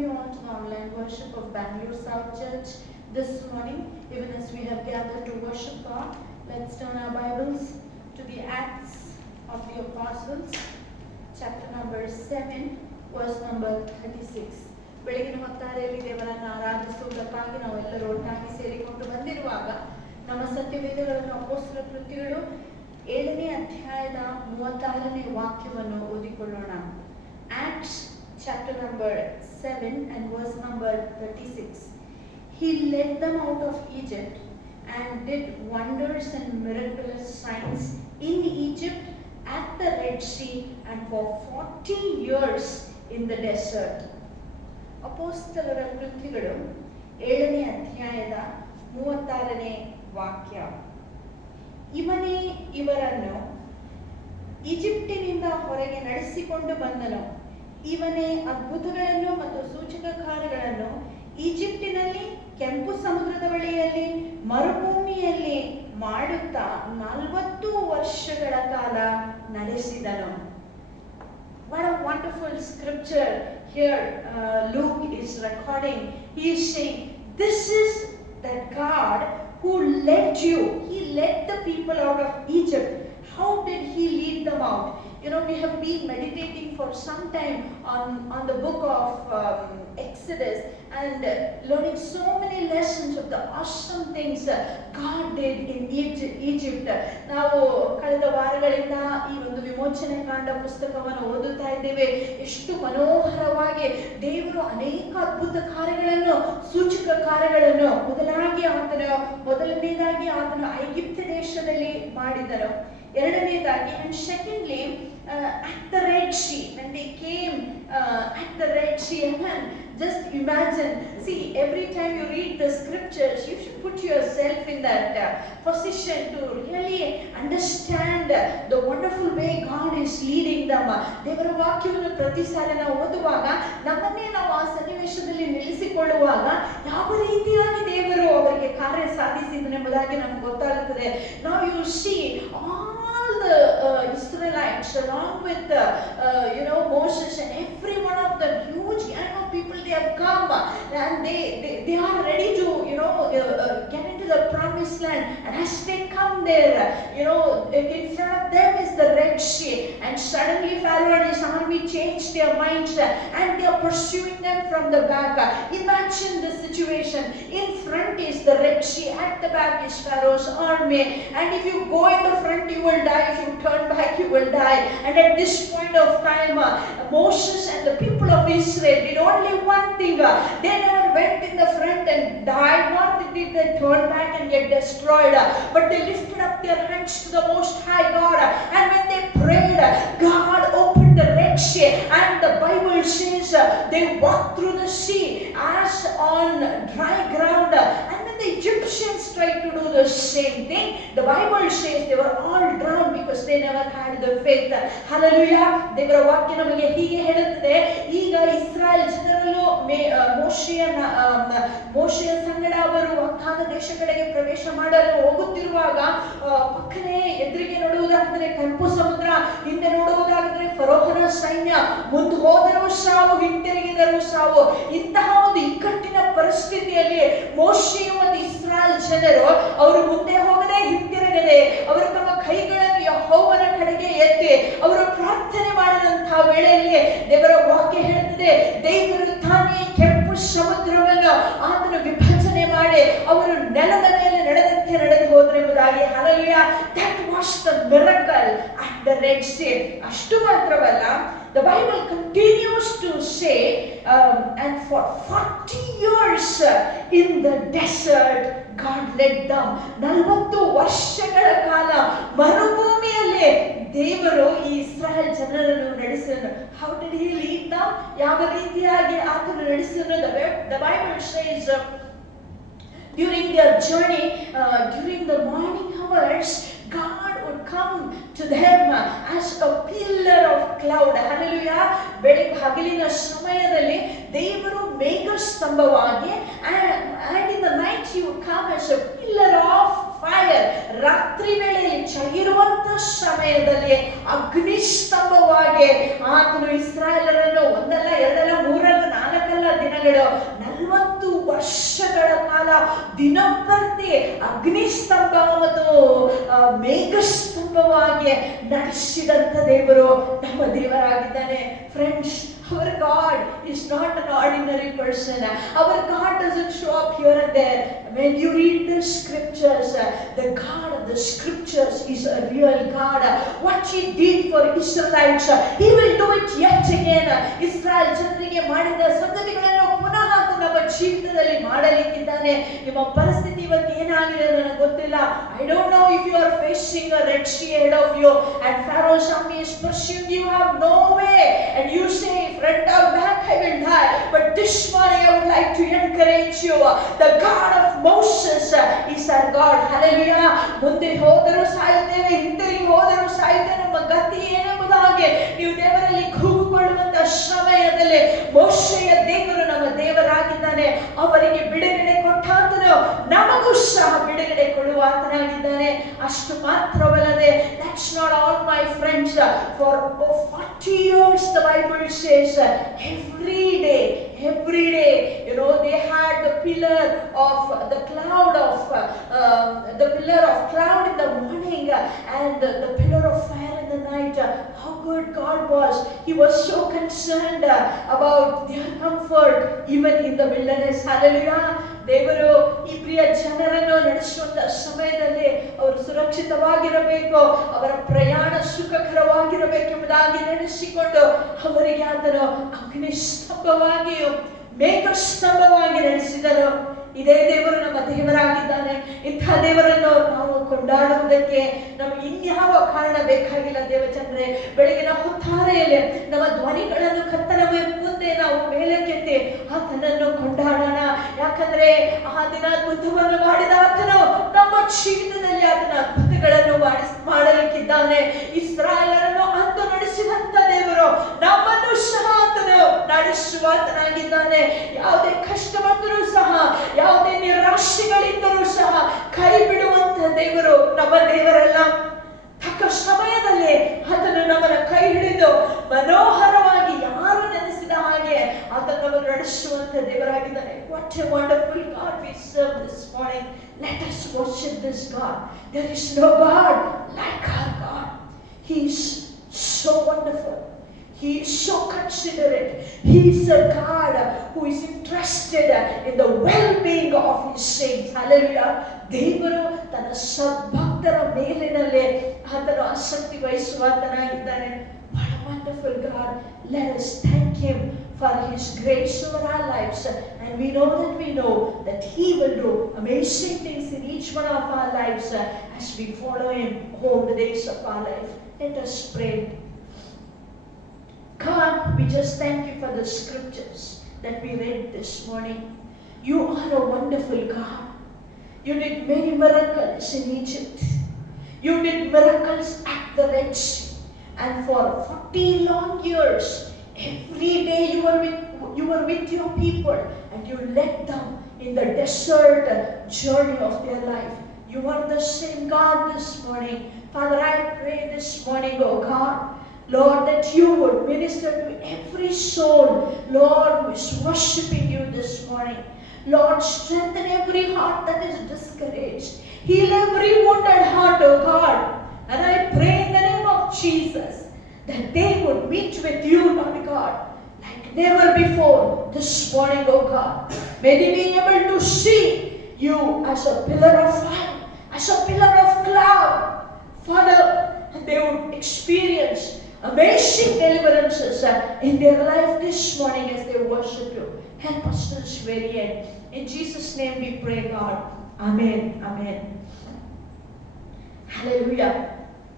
welcome you all to the online worship of Bangalore South Church this morning. Even as we have gathered to worship God, let's turn our Bibles to the Acts of the Apostles, chapter number 7, verse number 36. ಬೆಳಗಿನ ಹೊತ್ತಾರೆಯಲ್ಲಿ ದೇವರನ್ನು ಆರಾಧಿಸುವುದಕ್ಕಾಗಿ ನಾವೆಲ್ಲರೂ ಒಟ್ಟಾಗಿ ಸೇರಿಕೊಂಡು ಬಂದಿರುವಾಗ ನಮ್ಮ ಸತ್ಯವೇದಗಳನ್ನು ಅಪೊಸ್ತಲರ ಕೃತ್ಯಗಳು 7ನೇ ಅಧ್ಯಾಯದ 36ನೇ ವಾಕ್ಯವನ್ನು ಓದಿಕೊಳ್ಳೋಣ. Acts chapter number 7 and verse number 36. He led them out of Egypt and did wonders and miraculous signs in Egypt, at the Red Sea, and for 40 years in the desert. ಅಪೊಸ್ತಲರ ಕೃತ್ಯಗಳು 7ನೇ ಅಧ್ಯಾಯದ 36ನೇ ವಾಕ್ಯ. ಇವನೇ ಇವರನ್ನು ಈಜಿಪ್ಟಿನಿಂದ ಹೊರಗೆ ನಡೆಸಿಕೊಂಡು ಬಂದನು. ಇವನೇ ಅದ್ಭುತಗಳನ್ನು ಮತ್ತು ಸೂಚಕ ಕಾರ್ಯಗಳನ್ನು ಈಜಿಪ್ಟಿನಲ್ಲಿ, ಕೆಂಪು ಸಮುದ್ರದ ಬಳಿಯಲ್ಲಿ, ಮರುಭೂಮಿಯಲ್ಲಿ ಮಾಡುತ್ತಾ 40 ವರ್ಷಗಳ ಕಾಲ ನಡೆಸಿದನು. What a wonderful scripture here Luke is recording. He is saying, this is that God who led you. He led the people out of Egypt. How did he lead them out? You know, we have been meditating for some time on the book of Exodus and learning so many lessons of the awesome things God did in Egypt. ನಾವು ಕಳೆದ ವಾರಗಳಿಂದ ಈ ಒಂದು ವಿಮೋಚನೆ ಕಾಂಡ ಪುಸ್ತಕವನ್ನು ಓದುತ್ತಾ ಇದ್ದೇವೆ. ಎಷ್ಟು ಮನೋಹರವಾಗಿ ದೇವರು ಅನೇಕ ಅದ್ಭುತ ಕಾರ್ಯಗಳನ್ನು, ಸೂಚಕ ಕಾರ್ಯಗಳನ್ನು ಮೊದಲನೇದಾಗಿ ಆತನು ಐಗಿಪ್ತ ದೇಶದಲ್ಲಿ ಮಾಡಿದನು. ಎರಡನೇದಾಗಿ, and secondly, at the Red Sea, when they came at the Red Sea, and just imagine, see, every time you read the scriptures, you should put yourself in that position to really understand the wonderful way God is leading them. ದೇವರ ವಾಕ್ಯವನ್ನು ಪ್ರತಿ ಸಾಲ ನಾವು ಓದುವಾಗ ನಮ್ಮನ್ನೇ ನಾವು ಆ ಸನ್ನಿವೇಶದಲ್ಲಿ ನಿಲ್ಲಿಸಿಕೊಳ್ಳುವಾಗ ಯಾವ ರೀತಿಯಾಗಿ ದೇವರು ಅವರಿಗೆ ಕಾರ್ಯ ಸಾಧಿಸಿದನೆಂಬುದಾಗಿ ನಮ್ಗೆ ಗೊತ್ತಾಗುತ್ತದೆ. Now you see all the Israelites along with Moses and every one of the huge gang of people, they have come and they are ready to get into the promised land. And as they come there, in front of them is the Red Sea, and suddenly Pharaoh and his army change their minds and they are pursuing them from the back. Imagine the situation. In front is the Red Sea, at the back is Pharaoh's army, and if you go in the front you will die, if you turn back you will die. And at this point of time, Moses and the people of Israel did only one thing. They never went in the front and died, nor did they turn back and get destroyed, but they lifted up their hands to the Most High God, and when they prayed, God opened the Red Sea, and the Bible says they walked through the sea as on dry ground. And when the Egyptians tried to do the same thing, the Bible says they were all drowned because they never had the faith. Hallelujah. ದೇವರ ವಾಕ್ಯ ನಮಗೆ ಹೀಗೆ ಹೇಳುತ್ತದೆ, ಈಗ ಇಸ್ರಾಯೇಲ್ ಜನರಲ್ಲೂ ಮೋಶೆಯ ಸಂಗಡ ಅವರು ವಾಗ್ದಾನ ದೇಶ ಕಡೆಗೆ ಪ್ರವೇಶ ಮಾಡಲು ಹೋಗುತ್ತಿರುವಾಗ ಪಕ್ಕನೆ ಎದುರಿಗೆ ನೋಡುವುದಾದರೆ ಕೆಂಪು ಸಮುದ್ರ, ಹಿಂದೆ ನೋಡುವುದಾದರೆ ಫರೋಹನ ಸೈನ್ಯ, ಮುಂದೆ ಹೋದರೂ ಸಾವು, ಹಿಂತಿರುಗಿದರೂ ಸಾವು. ಇಂತಹ ಒಂದು ಇಕ್ಕಟ್ಟಿನ ಪರಿಸ್ಥಿತಿಯಲ್ಲಿ ಮೋಶೆ ಮತ್ತು ಇಸ್ರಾಯೇಲ್ ಜನರು ಅವರು ಮುಂದೆ ಹೋಗದೆ ಹಿಂತಿರುಗದೆ ಅವರು ತಮ್ಮ ಕೈಗಳನ್ನು ಯೆಹೋವನ ಕಡೆಗೆ ಎತ್ತಿ ಅವರು ಪ್ರಾರ್ಥನೆ ಮಾಡಿದಂತಹ ವೇಳೆಯಲ್ಲಿ ದೇವರ ವಾಕ್ಯ ಹೇಳುತ್ತದೆ, ದೇವರು ತಾನೇ ಕೆಂಪು ಸಮುದ್ರವನ್ನು ಆತನು ವಿಭಜನೆ ಮಾಡಿ ಅವರು ನೆಲದ ಮೇಲೆ ನಡೆದಂತೆ ನಡೆದು ಹೋದರೆಂಬುದಾಗಿ. Hallelujah. That was the miracle at the Red Sea. ಅಷ್ಟು ಮಾತ್ರವಲ್ಲ, the Bible continues to say, and for 40 years in the desert God led them. 40 ವರ್ಷಗಳ ಕಾಲ ಮರುಭೂಮಿಯಲ್ಲಿ ದೇವರು ಈ ಇಸ್ರಾಯೇಲ್ ಜನರನ್ನು ನಡೆಸಿದನು. How did he lead them? ಯಾವ ರೀತಿಯಾಗಿ ಆತನು ನಡೆಸಿದನು? The Bible says during their journey, during the morning hours, God would come to them as a pillar of cloud. Hallelujah. ಹಗಲಿನ ಸಮಯದಲ್ಲಿ ದೇವರು ಮೇಘ ಸ್ತಂಭವಾಗಿ, and in the night he would come as a pillar of fire. ರಾತ್ರಿ ವೇಳೆಯಲ್ಲಿ ಚಳಿರುವಂತ ಸಮಯದಲ್ಲಿ ಅಗ್ನಿಸ್ತಂಭವಾಗಿ ಆತನು ಇಸ್ರಾಯೇಲರನ್ನು ಒಂದಲ್ಲ ಎರಡಲ್ಲ ಮೂರಲ್ಲ ನಾಲ್ಕಲ್ಲ ದಿನ ದಿನಗಳು 40 ವರ್ಷಗಳ ಕಾಲ ದಿನಂಪ್ರತಿ ಅಗ್ನಿಸ್ತಂಭ ಮತ್ತು ಮೇಘಸ್ತಂಭವಾಗಿ ನಡೆಸಿದಂತ ದೇವರು ನಮ್ಮ ದೇವರಾಗಿದ್ದಾನೆ. Friends, our God is not an ordinary person. Our God doesn't show up here and there. When you read the scriptures, the God of the scriptures is a real God. What He did for Israelites, He will do it yet again. Israel ಜನರಿಗೆ ಮಾಡಿದ ಸಂಗತಿಗಳನ್ನು ಪುನಃ ನಮ್ಮ ಜೀವಿತದಲ್ಲಿ ಮಾಡಲಿಕ್ಕಿದ್ದಾನೆ. ನಿಮ್ಮ ಪರಿಸ್ಥಿತಿ ಇವತ್ತು ಏನಾಗಿದೆ ನನಗೆ ಗೊತ್ತಿಲ್ಲ. I don't know if you are facing a Red Sea ahead of you and Pharaoh's army is pursuing you. You have no way and you say, friend, or back I will die. But this morning I would like to encourage you. The God of Moses is our God. Hallelujah. ಮುಂದೆ ಹೋದರೂ ಸಾಯುತ್ತೇವೆ, ಹಿಂತಿರುಗಿ ಹೋದರೂ ಸಾಯುತ್ತೇವೆ, ನಮ್ಮ ಗತಿ ಏನೆಂಬುದಾಗಿ ನೀವು ದೇವರಲ್ಲಿ ಕೂಗಿಕೊಳ್ಳುವಂತ ಸಮಯದಲ್ಲಿ ಮೋಶೆಯ ದೇವರು ನಮ್ಮ ದೇವರಾಗಿದ್ದಾನೆ. ಅವರಿಗೆ ಬಿಡುಗಡೆ ಕೊಟ್ಟಾತನು ನಮಗೂ ಸಹ ಬಿಡುಗಡೆ ಕೊಡುವಾತನಾಗಿದ್ದಾನೆ. ಅಷ್ಟು ಮಾತ್ರವಲ್ಲದೆ, that's not all my friends. For 40 years the Bible says every day, you know, they had the pillar of cloud in the morning and the pillar of fire in the night. How good God was. He was so concerned about their comfort even in the wilderness. Hallelujah. ದೇವರು ಈ ಪ್ರಿಯ ಜನರನ್ನು ನಡೆಸುವಂತ ಸಮಯದಲ್ಲಿ ಅವರು ಸುರಕ್ಷಿತವಾಗಿರಬೇಕು, ಅವರ ಪ್ರಯಾಣ ಸುಖಕರವಾಗಿರಬೇಕೆಂಬುದಾಗಿ ನೆನೆಸಿಕೊಂಡು ಅವರಿಗೆ ಆತನು ಅಗ್ನಿಸ್ತಂಭವಾಗಿಯೂ ಮೇಘಸ್ತಂಭವಾಗಿ ನಡೆಸಿದರು. ಇದೇ ದೇವರು ನಮ್ಮ ದೇವರಾಗಿದ್ದಾನೆ. ಇಂಥ ದೇವರನ್ನು ನಾವು ಕೊಂಡಾಡುವುದಕ್ಕೆ ನಮಗೆ ಇನ್ಯಾವ ಕಾರಣ ಬೇಕಾಗಿಲ್ಲ. ದೇವಚಂದ್ರೆ, ಬೆಳಗಿನ ಹೊತ್ತಾರೆಯಲ್ಲಿ ನಮ್ಮ ಧ್ವನಿಗಳನ್ನು ಕರ್ತನ ಮುಂದೆ ನಾವು ಮೇಲಕ್ಕೆತ್ತಿ ಆತನನ್ನು ಕೊಂಡಾಡೋಣ. ಯಾಕಂದ್ರೆ ಆ ದಿನ ಅದ್ಭುತವನ್ನು ಮಾಡಿದ ಆತನು ನಮ್ಮ ಜೀವಿತದಲ್ಲಿ ಆತನ ಅದ್ಭುತಗಳನ್ನು ಮಾಡಲಿಕ್ಕಿದ್ದಾನೆ. ಇಸ್ರಾಯೇಲರನ್ನು ಅಂದು ನಡೆಸಿದಂತ ದೇವರು ನಮ್ಮನ್ನು ಸಹ ಆತನು ನಡೆಸುವಾತನಾಗಿದ್ದಾನೆ. ಯಾವುದೇ ಕಷ್ಟ ಬಂದರೂ ಸಹ, ಯಾವುದೇ ನಿರಾಶೆಗಳಿದ್ದರೂ ಸಹ ಕೈ ಬಿಡುವಂತ ದೇವರು ನಮ್ಮ ದೇವರಲ್ಲ. ತಕ್ಕ ಸಮಯದಲ್ಲಿ ಆತನು ನಮ್ಮನ್ನ ಕೈ ಹಿಡಿದು ಮನೋಹರವಾಗಿ ಯಾರು ನೆನೆಸಿದ ಹಾಗೆ ಆತನನ್ನು ನಡೆಸುವಂತ ದೇವರಾಗಿದ್ದಾನೆ. What a wonderful God we serve this morning. Let us worship this God. There is no God like our God. He is so wonderful. He is so considerate. He is a God who is interested in the well-being of His saints. Hallelujah. ದೇವರು ತನ್ನ ಸದ್ಭಕ್ತರ ಮೇಲಿನಲ್ಲೇ ಆತನು ಆಸಕ್ತಿ ವಹಿಸುವಾತನಾಗಿದ್ದಾನೆ. What a wonderful God. Let us thank Him for His grace over our lives. And we know that He will do amazing things in each one of our lives as we follow Him all the days of our life. Let us pray. God, we just thank You for the scriptures that we read this morning. You are a wonderful God. You did many miracles in Egypt. You did miracles at the Red Sea. And for 40 long years, every day you were with Your people and You led them in the desert journey of their life. You are the same God this morning. Father, I pray this morning, oh God, Lord, that You would minister to every soul, Lord, who is worshiping You this morning. Lord, strengthen every heart that is discouraged. Heal every wounded heart, oh God. And I pray in the name of Jesus that they would meet with You, Lord God, like never before this morning, oh God. May they be able to see You as a pillar of fire, as a pillar of cloud. Father, they would experience amazing deliverances in their life this morning as they worship You. Help us to this very end. In Jesus' name we pray, God. Amen. Amen. Hallelujah.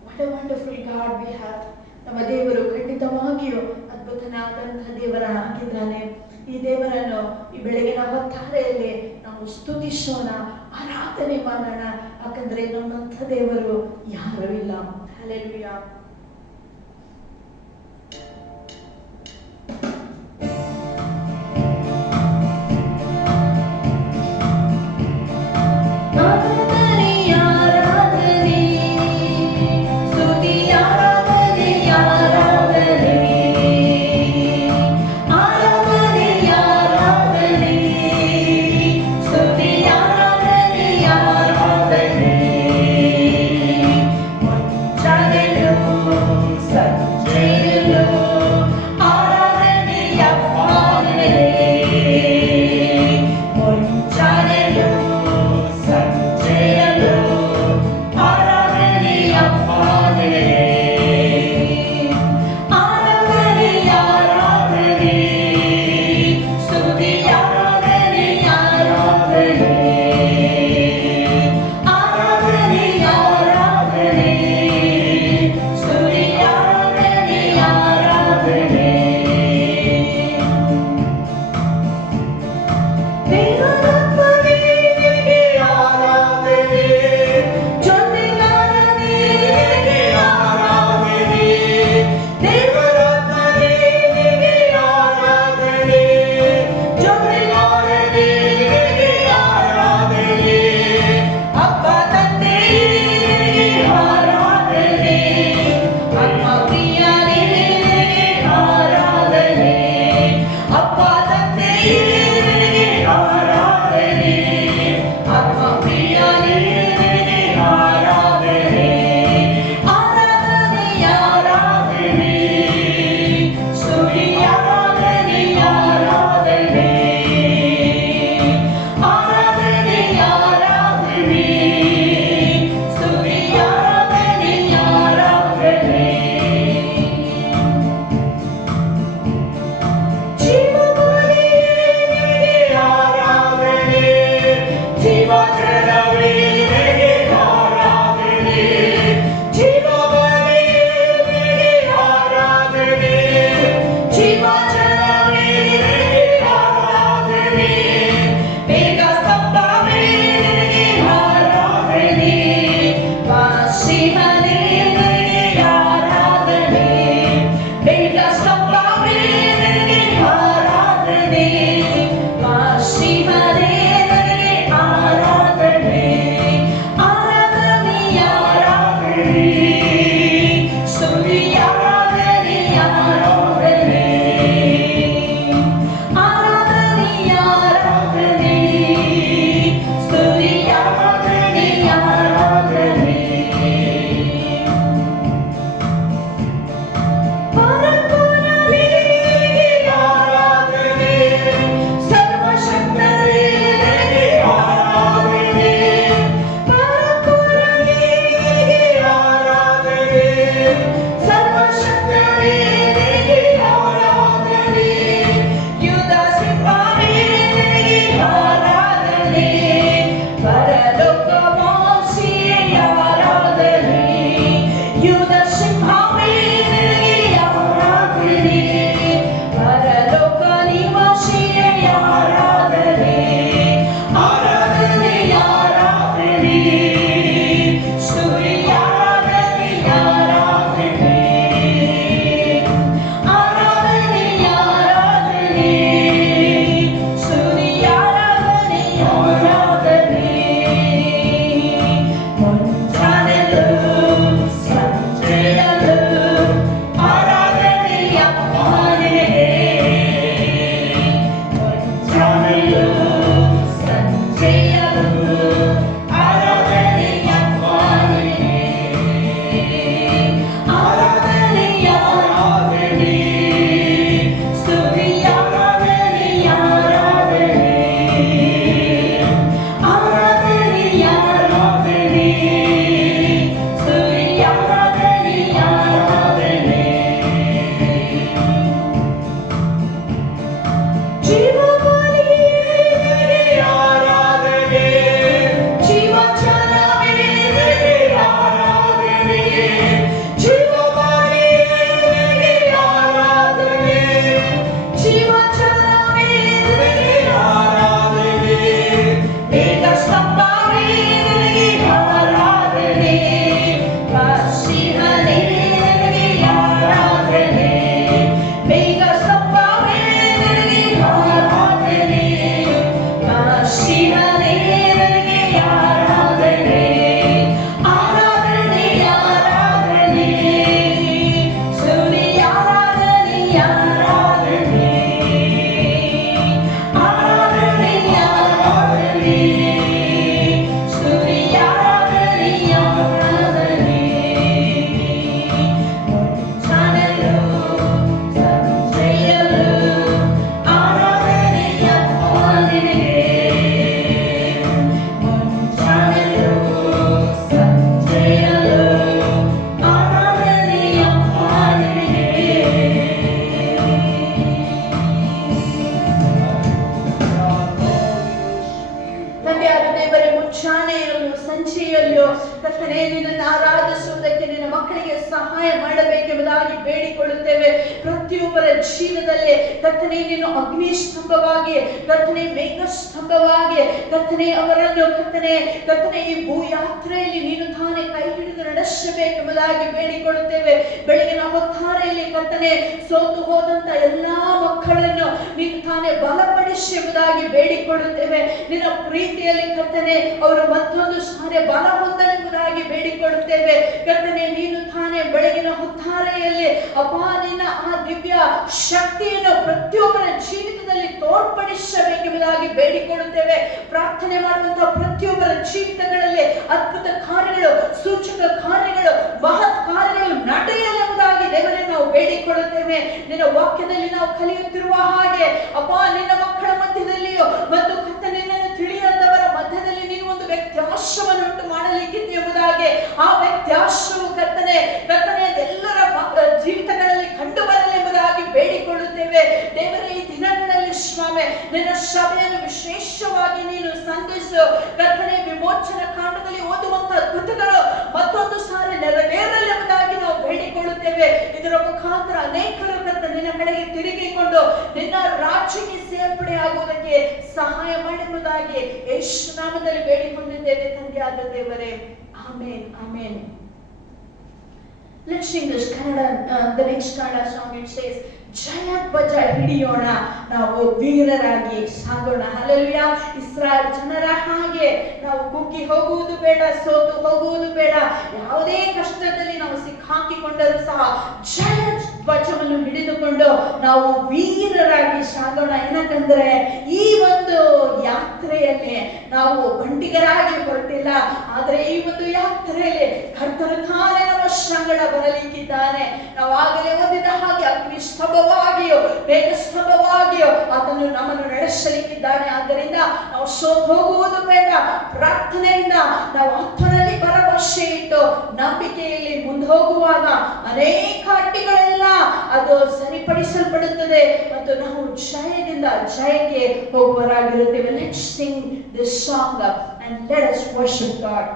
What a wonderful God we have. ನಮ್ಮ ದೇವರು ಖಂಡಿತವಾಗಿಯೂ ಅದ್ಭುತನಾದಂಥ ದೇವರಾಗಿದ್ದಾನೆ. ಈ ದೇವರನ್ನು ಈ ಬೆಳಗಿನ ಹೊತ್ತಾರೆಯಲ್ಲಿ ನಾವು ಸ್ತುತಿಸೋಣ, ಆರಾಧನೆ ಮಾಡೋಣ. ಯಾಕಂದ್ರೆ ನಮ್ಮಂಥ ದೇವರು ಯಾರೂ ಇಲ್ಲ. ಹಲ್ಲೆಲೂಯಾ. ಕರ್ತನೇ ನಿನ್ನನ್ನು ಆರಾಧಿಸುವುದಕ್ಕೆ ನಿನ್ನ ಮಕ್ಕಳಿಗೆ ಸಹಾಯ ಮಾಡಬೇಕೆಂಬುದಾಗಿ ಬೇಡಿಕೊಳ್ಳುತ್ತೇವೆ. ಪ್ರತಿಯೊಬ್ಬರ ಜೀವನದಲ್ಲಿ ಕರ್ತನೇ ನೀನು ಅಗ್ನಿ ಸ್ತಂಭವಾಗಿ, ಕರ್ತನೇ ಮೇಘ ಸ್ತಂಭವಾಗಿ, ಕರ್ತನೇ ಅವರನ್ನು ಕರ್ತನೇ ಈ ಭೂ ಯಾತ್ರೆಯಲ್ಲಿ ನೀನು ತಾನೇ ಕೈ ಹಿಡಿದು ನಡೆಸಬೇಕೆಂಬುದಾಗಿ ಬೇಡಿಕೊಳ್ಳುತ್ತೇವೆ. ಬೆಳಗಿನ ಹೊತ್ತಾರೆಯಲ್ಲಿ ಕರ್ತನೇ ಸೋತು ಹೋದಂತ ಎಲ್ಲಾ ಮಕ್ಕಳನ್ನು ನೀನು ತಾನೇ ಬಲಪಡಿಸಿ ಎಂಬುದಾಗಿ ಬೇಡಿಕೊಳ್ಳುತ್ತೇವೆ. ನಿನ್ನ ಪ್ರೀತಿಯಲ್ಲಿ ಕರ್ತನೇ ಅವರು ಮತ್ತೊಂದು ಸಾರಿ ಬಲ ಹೊಂದಲೆಂಬುದಾಗಿ ಬೇಡಿಕೊಳ್ಳುತ್ತೇವೆ. ಕರ್ತನೇ ನೀನು ತಾನೇ ಬೆಳಗಿನ ಹೊತ್ತಾರೆಯಲ್ಲಿ ಅಪ್ಪ ನಿನ್ನ ಆ ದಿವ್ಯ ಶಕ್ತಿಯನ್ನು ಪ್ರತಿಯೊಬ್ಬರ ಜೀವಿತದಲ್ಲಿ ತೋರ್ಪಡಿಸಬೇಕೆಂಬುದಾಗಿ ಬೇಡಿಕೊಳ್ಳುತ್ತೇವೆ. ಪ್ರಾರ್ಥನೆ ಮಾಡುವಂತಹ ಪ್ರತಿಯೊಬ್ಬರ ಜೀವಿತಗಳಲ್ಲಿ ಅದ್ಭುತ ಕಾರ್ಯಗಳು, ಸೂಚಕ ಕಾರ್ಯಗಳು, ಮಹತ್ ಕಾರ್ಯಗಳು ನಡೆಯಲೆಂಬುದಾಗಿ ದೇವರೇ ನಾವು ಬೇಡಿಕೊಳ್ಳುತ್ತೇವೆ. ನಿನ್ನ ವಾಕ್ಯದಲ್ಲಿ ನಾವು ಕಲಿಯುತ್ತಿರುವ ಹಾಗೆ ಅಪ್ಪ ನಿನ್ನ ಮಕ್ಕಳ ಮಧ್ಯದಲ್ಲಿಯೂ ಮತ್ತು ಕರ್ತನೆಯನ್ನು ತಿಳಿಯದವರ ಮಧ್ಯದಲ್ಲಿ ನೀನು ಒಂದು ವ್ಯತ್ಯಾಸವನ್ನು ಉಂಟು ಮಾಡಲಿಕ್ಕಿತ್ತು ಎಂಬುದಾಗಿ ಆ ವ್ಯತ್ಯಾಸವು ಕರ್ತನೆ ಎಲ್ಲರ ಜೀವಿತಗಳಲ್ಲಿ ಕಂಡು ಬರಲೆಂಬುದಾಗಿ ಬೇಡಿಕೊಳ್ಳುತ್ತೇವೆ. ದೇವರೇ ಈ ದಿನಗಳಲ್ಲಿ ಸ್ವಾಮಿ ನಿನ್ನ ಸಭೆಯನ್ನು ವಿಶೇಷವಾಗಿ ನೀನು ಸಂಧಿಸು. ಕರ್ತನೆ ವಿಮೋಚನ ಕಾಂಡದಲ್ಲಿ ಓದುವಂತಹ ಅದ್ಭುತಗಳು ಮತ್ತೊಂದು ಸಾರಿ ನೆರವೇರಲೆಂಬುದಾಗಿ ನಾವು ಬೇಡಿಕೊಳ್ಳುತ್ತೇವೆ. ಇದರ ಮುಖಾಂತರ ಅನೇಕರು ನಿನ್ನ ಕಡೆಗೆ ತಿರುಗಿಕೊಂಡು ನಿನ್ನ ರಾಜ್ಯಕ್ಕೆ ಸೇರ್ಪಡೆ ಆಗುವುದಕ್ಕೆ ಸಹಾಯ ಮಾಡುವುದಾಗಿ ಯೇಸು ನಾಮದಲ್ಲಿ ಬೇಡಿಕೊಂಡಿದ್ದೇವೆ ತಂದೆಯಾದ ದೇವರೇ. ಆಮೇನ್, ಆಮೇನ್. Let's sing this Kannada, the next Kannada song. It says, ಜಯಧ್ವಜ ಹಿಡಿಯೋಣ, ನಾವು ವೀರರಾಗಿ ಸಾಗೋಣ. ಹಲ್ಲೆಲೂಯಾ. ಇಸ್ರಾಯೇಲ್ ಜನರ ಹಾಗೆ ನಾವು ಕುಗ್ಗಿ ಹೋಗುವುದು ಬೇಡ, ಸೋತು ಹೋಗುವುದು ಬೇಡ. ಯಾವುದೇ ಕಷ್ಟದಲ್ಲಿ ನಾವು ಸಿಕ್ಕಾಕಿಕೊಂಡರೂ ಸಹ ಜಯಧ್ವಜವನ್ನು ಹಿಡಿದುಕೊಂಡು ನಾವು ವೀರರಾಗಿ ಸಾಗೋಣ. ಏನಕ್ಕಂದ್ರೆ ಈ ಒಂದು ಯಾತ್ರೆಯಲ್ಲಿ ನಾವು ಬಂಡಿಗರಾಗಿ ಹೊರಟಿಲ್ಲ, ಆದ್ರೆ ಈ ಒಂದು ಯಾತ್ರೆಯಲ್ಲಿ ಕರ್ತನು ತಾನೇ ನಮ್ಮ ಸಂಗಡ ಬರಲಿಕ್ಕಿದ್ದಾನೆ. ನಾವು ಆಗಲೇ ಓದಿದ ಹಾಗೆ ಅಗ್ನಿ ಸ್ತಂಭವಾಗಿಯೋ ಮೇಘ ಸ್ತಂಭವಾಗಿಯೋ ಆತನು ನಮ್ಮನ್ನು ನಡೆಸಲಿಕ್ಕಿದ್ದಾನೆ. ಆದ್ದರಿಂದ ನಾವು ಸೋತು ಹೋಗುವುದು ಬೇಡ. ಪ್ರಾರ್ಥನೆಯಿಂದ ನಾವು ಆತನಲ್ಲಿ ಭರವಸೆ ಇಟ್ಟು ನಂಬಿಕೆಯಲ್ಲಿ ಮುಂದೆ ಹೋಗುವಾಗ ಅನೇಕ ಅಡ್ಡಿಗಳೆಲ್ಲ ಅದು ಸರಿಪಡಿಸಲ್ಪಡುತ್ತದೆ ಮತ್ತು ನಾವು ಜಯದಿಂದ ಜಯಕ್ಕೆ ಹೋಗುವರಾಗಿರುತ್ತೇವೆ. Let's sing this song and let us worship God.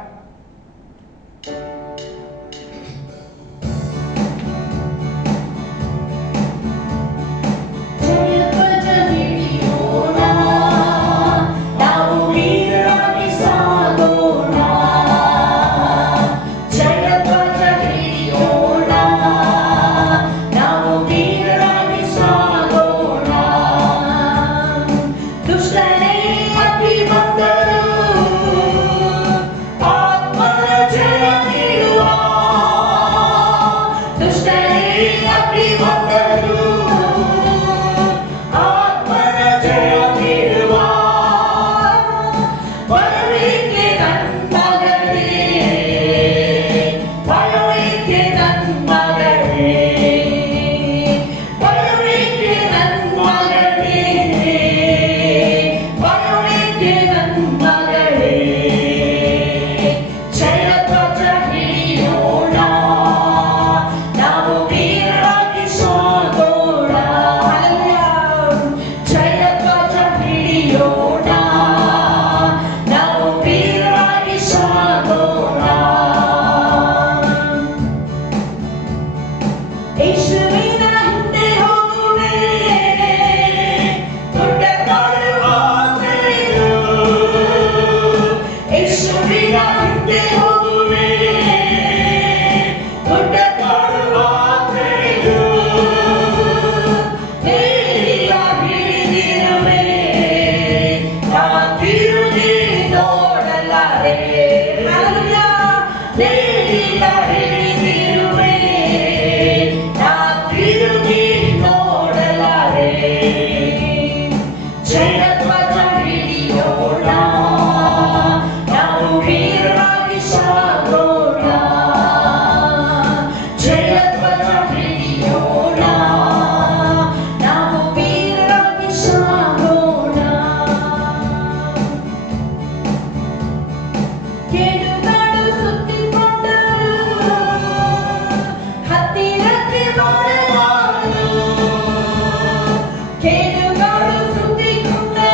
Kedu garu sutti kunna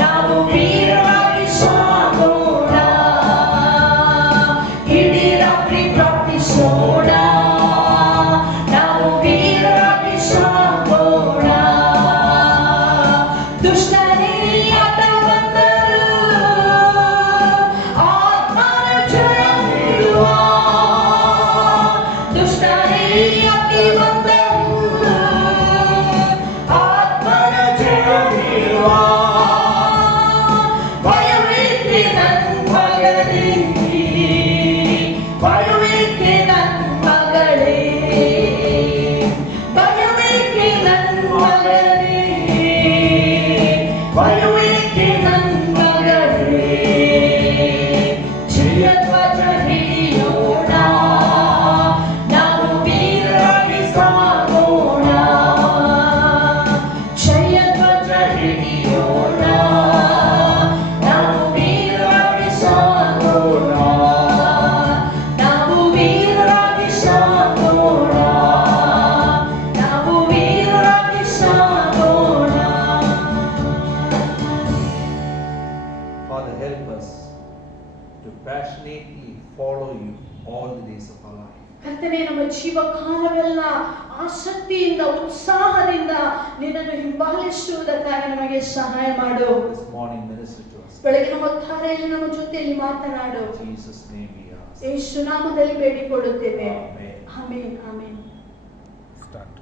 ನಾವು ವೀರರಾಗಿ ಸಾಗೋಣ, ಇಡೀ ರಾತ್ರಿ ಪ್ರಾರ್ಥಿಸೋಣ, ನಾವು ವೀರರಾಗಿ ಸಾಗೋಣ. ದುಷ್ಟನೇ ಆಟ ಬಂದರು ಆತ್ಮನ ಜಯ ನೀಡುವ, ದುಷ್ಟನೇ ಅತಿ ಬಂದರು ಆತ್ಮನ ಜಯ ನೀಡುವ. ಭಯವೇಕೆ ನನ್ನ ಮಗನೇ, ಭಯವೇಕೆ ನನ್ನ ಮಗಳೇ, ಭಯವೇಕೆ ನನ್ನ ಮಗನೇ, ಭಯವೇಕೆ ನನ್ನ ಮಗಳೇ. ಜಯಧ್ವಜ ಹಿಡಿಯೋಣ, ನಾವು ವೀರರಾಗಿ ಸಾಗೋಣ, ಜಯಧ್ವಜ ಹಿಡಿಯೋಣ, ನಾವು ವೀರರಾಗಿ ಸಾಗೋಣ, ನಾವು ವೀರರಾಗಿ ಸಾಗೋಣ, ನಾವು ವೀರರಾಗಿ ಸಾಗೋಣ. Father, help us to passionately follow you all the days of our life. ಕರ್ತನೇ, ನಮ್ಮ ಜೀವಕಾಲವೆಲ್ಲ ಆಸಕ್ತಿಯಿಂದ ಉತ್ಸಾಹದಿಂದ ನಿನ್ನನ್ನು ಹಿಂಬಾಲಿಸುವುದಕ್ಕಾಗಿ ನಮಗೆ ಸಹಾಯ ಮಾಡು. This morning minister to us. ಬೆಳಗಿನ ಹೊತ್ತಾರೆಯಲ್ಲಿ ನಮ್ಮ ಜೊತೆಯಲ್ಲಿ ಮಾತನಾಡು. In Jesus' name we ask. ಯೇಸು ನಾಮದಲ್ಲಿ ಬೇಡಿಕೊಳ್ಳುತ್ತೇವೆ. Amen. Amen, amen. Start.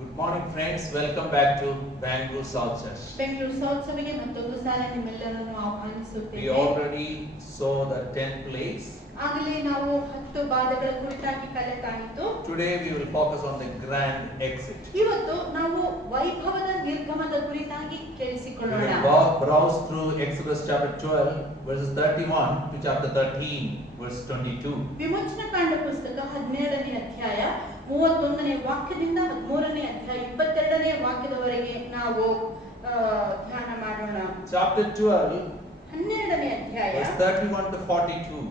Good morning friends, welcome back to Bangalore South Church. Bengaluru south ಸಭೆಗೆ ಮತ್ತೊಂದು ಸಾಲ ನಿಮ್ಮೆಲ್ಲರನ್ನು We ಆಹ್ವಾನಿಸುತ್ತೇವೆ. already saw the 10 plagues. ಆಗಲೇ ನಾವು 10 ಬಾಧೆಗಳ ಕುರಿತಾಗಿ ಕಲಿತಾಯಿತು. Today we will focus on the grand exit. ಇವತ್ತು ನಾವು ವೈಭವದ ನಿರ್ಗಮನದ ಕುರಿತಾಗಿ We ಕೇಳಿಸಿಕೊಳ್ಳೋಣ. will browse through Exodus chapter 12 verses 31 to chapter 13 verse 22. ವಿಮೋಚನಾ ಕಾಂಡ ಪುಸ್ತಕ 17ನೇ ಅಧ್ಯಾಯ 31ನೇ ವಾಕ್ಯದಿಂದ 13ನೇ ಅಧ್ಯಾಯ 22ನೇ ವಾಕ್ಯದವರೆಗೆ ನಾವು ಧ್ಯಾನ ಮಾಡೋಣ. Chapter 12 12ನೇ ಅಧ್ಯಾಯ verse 31 to 42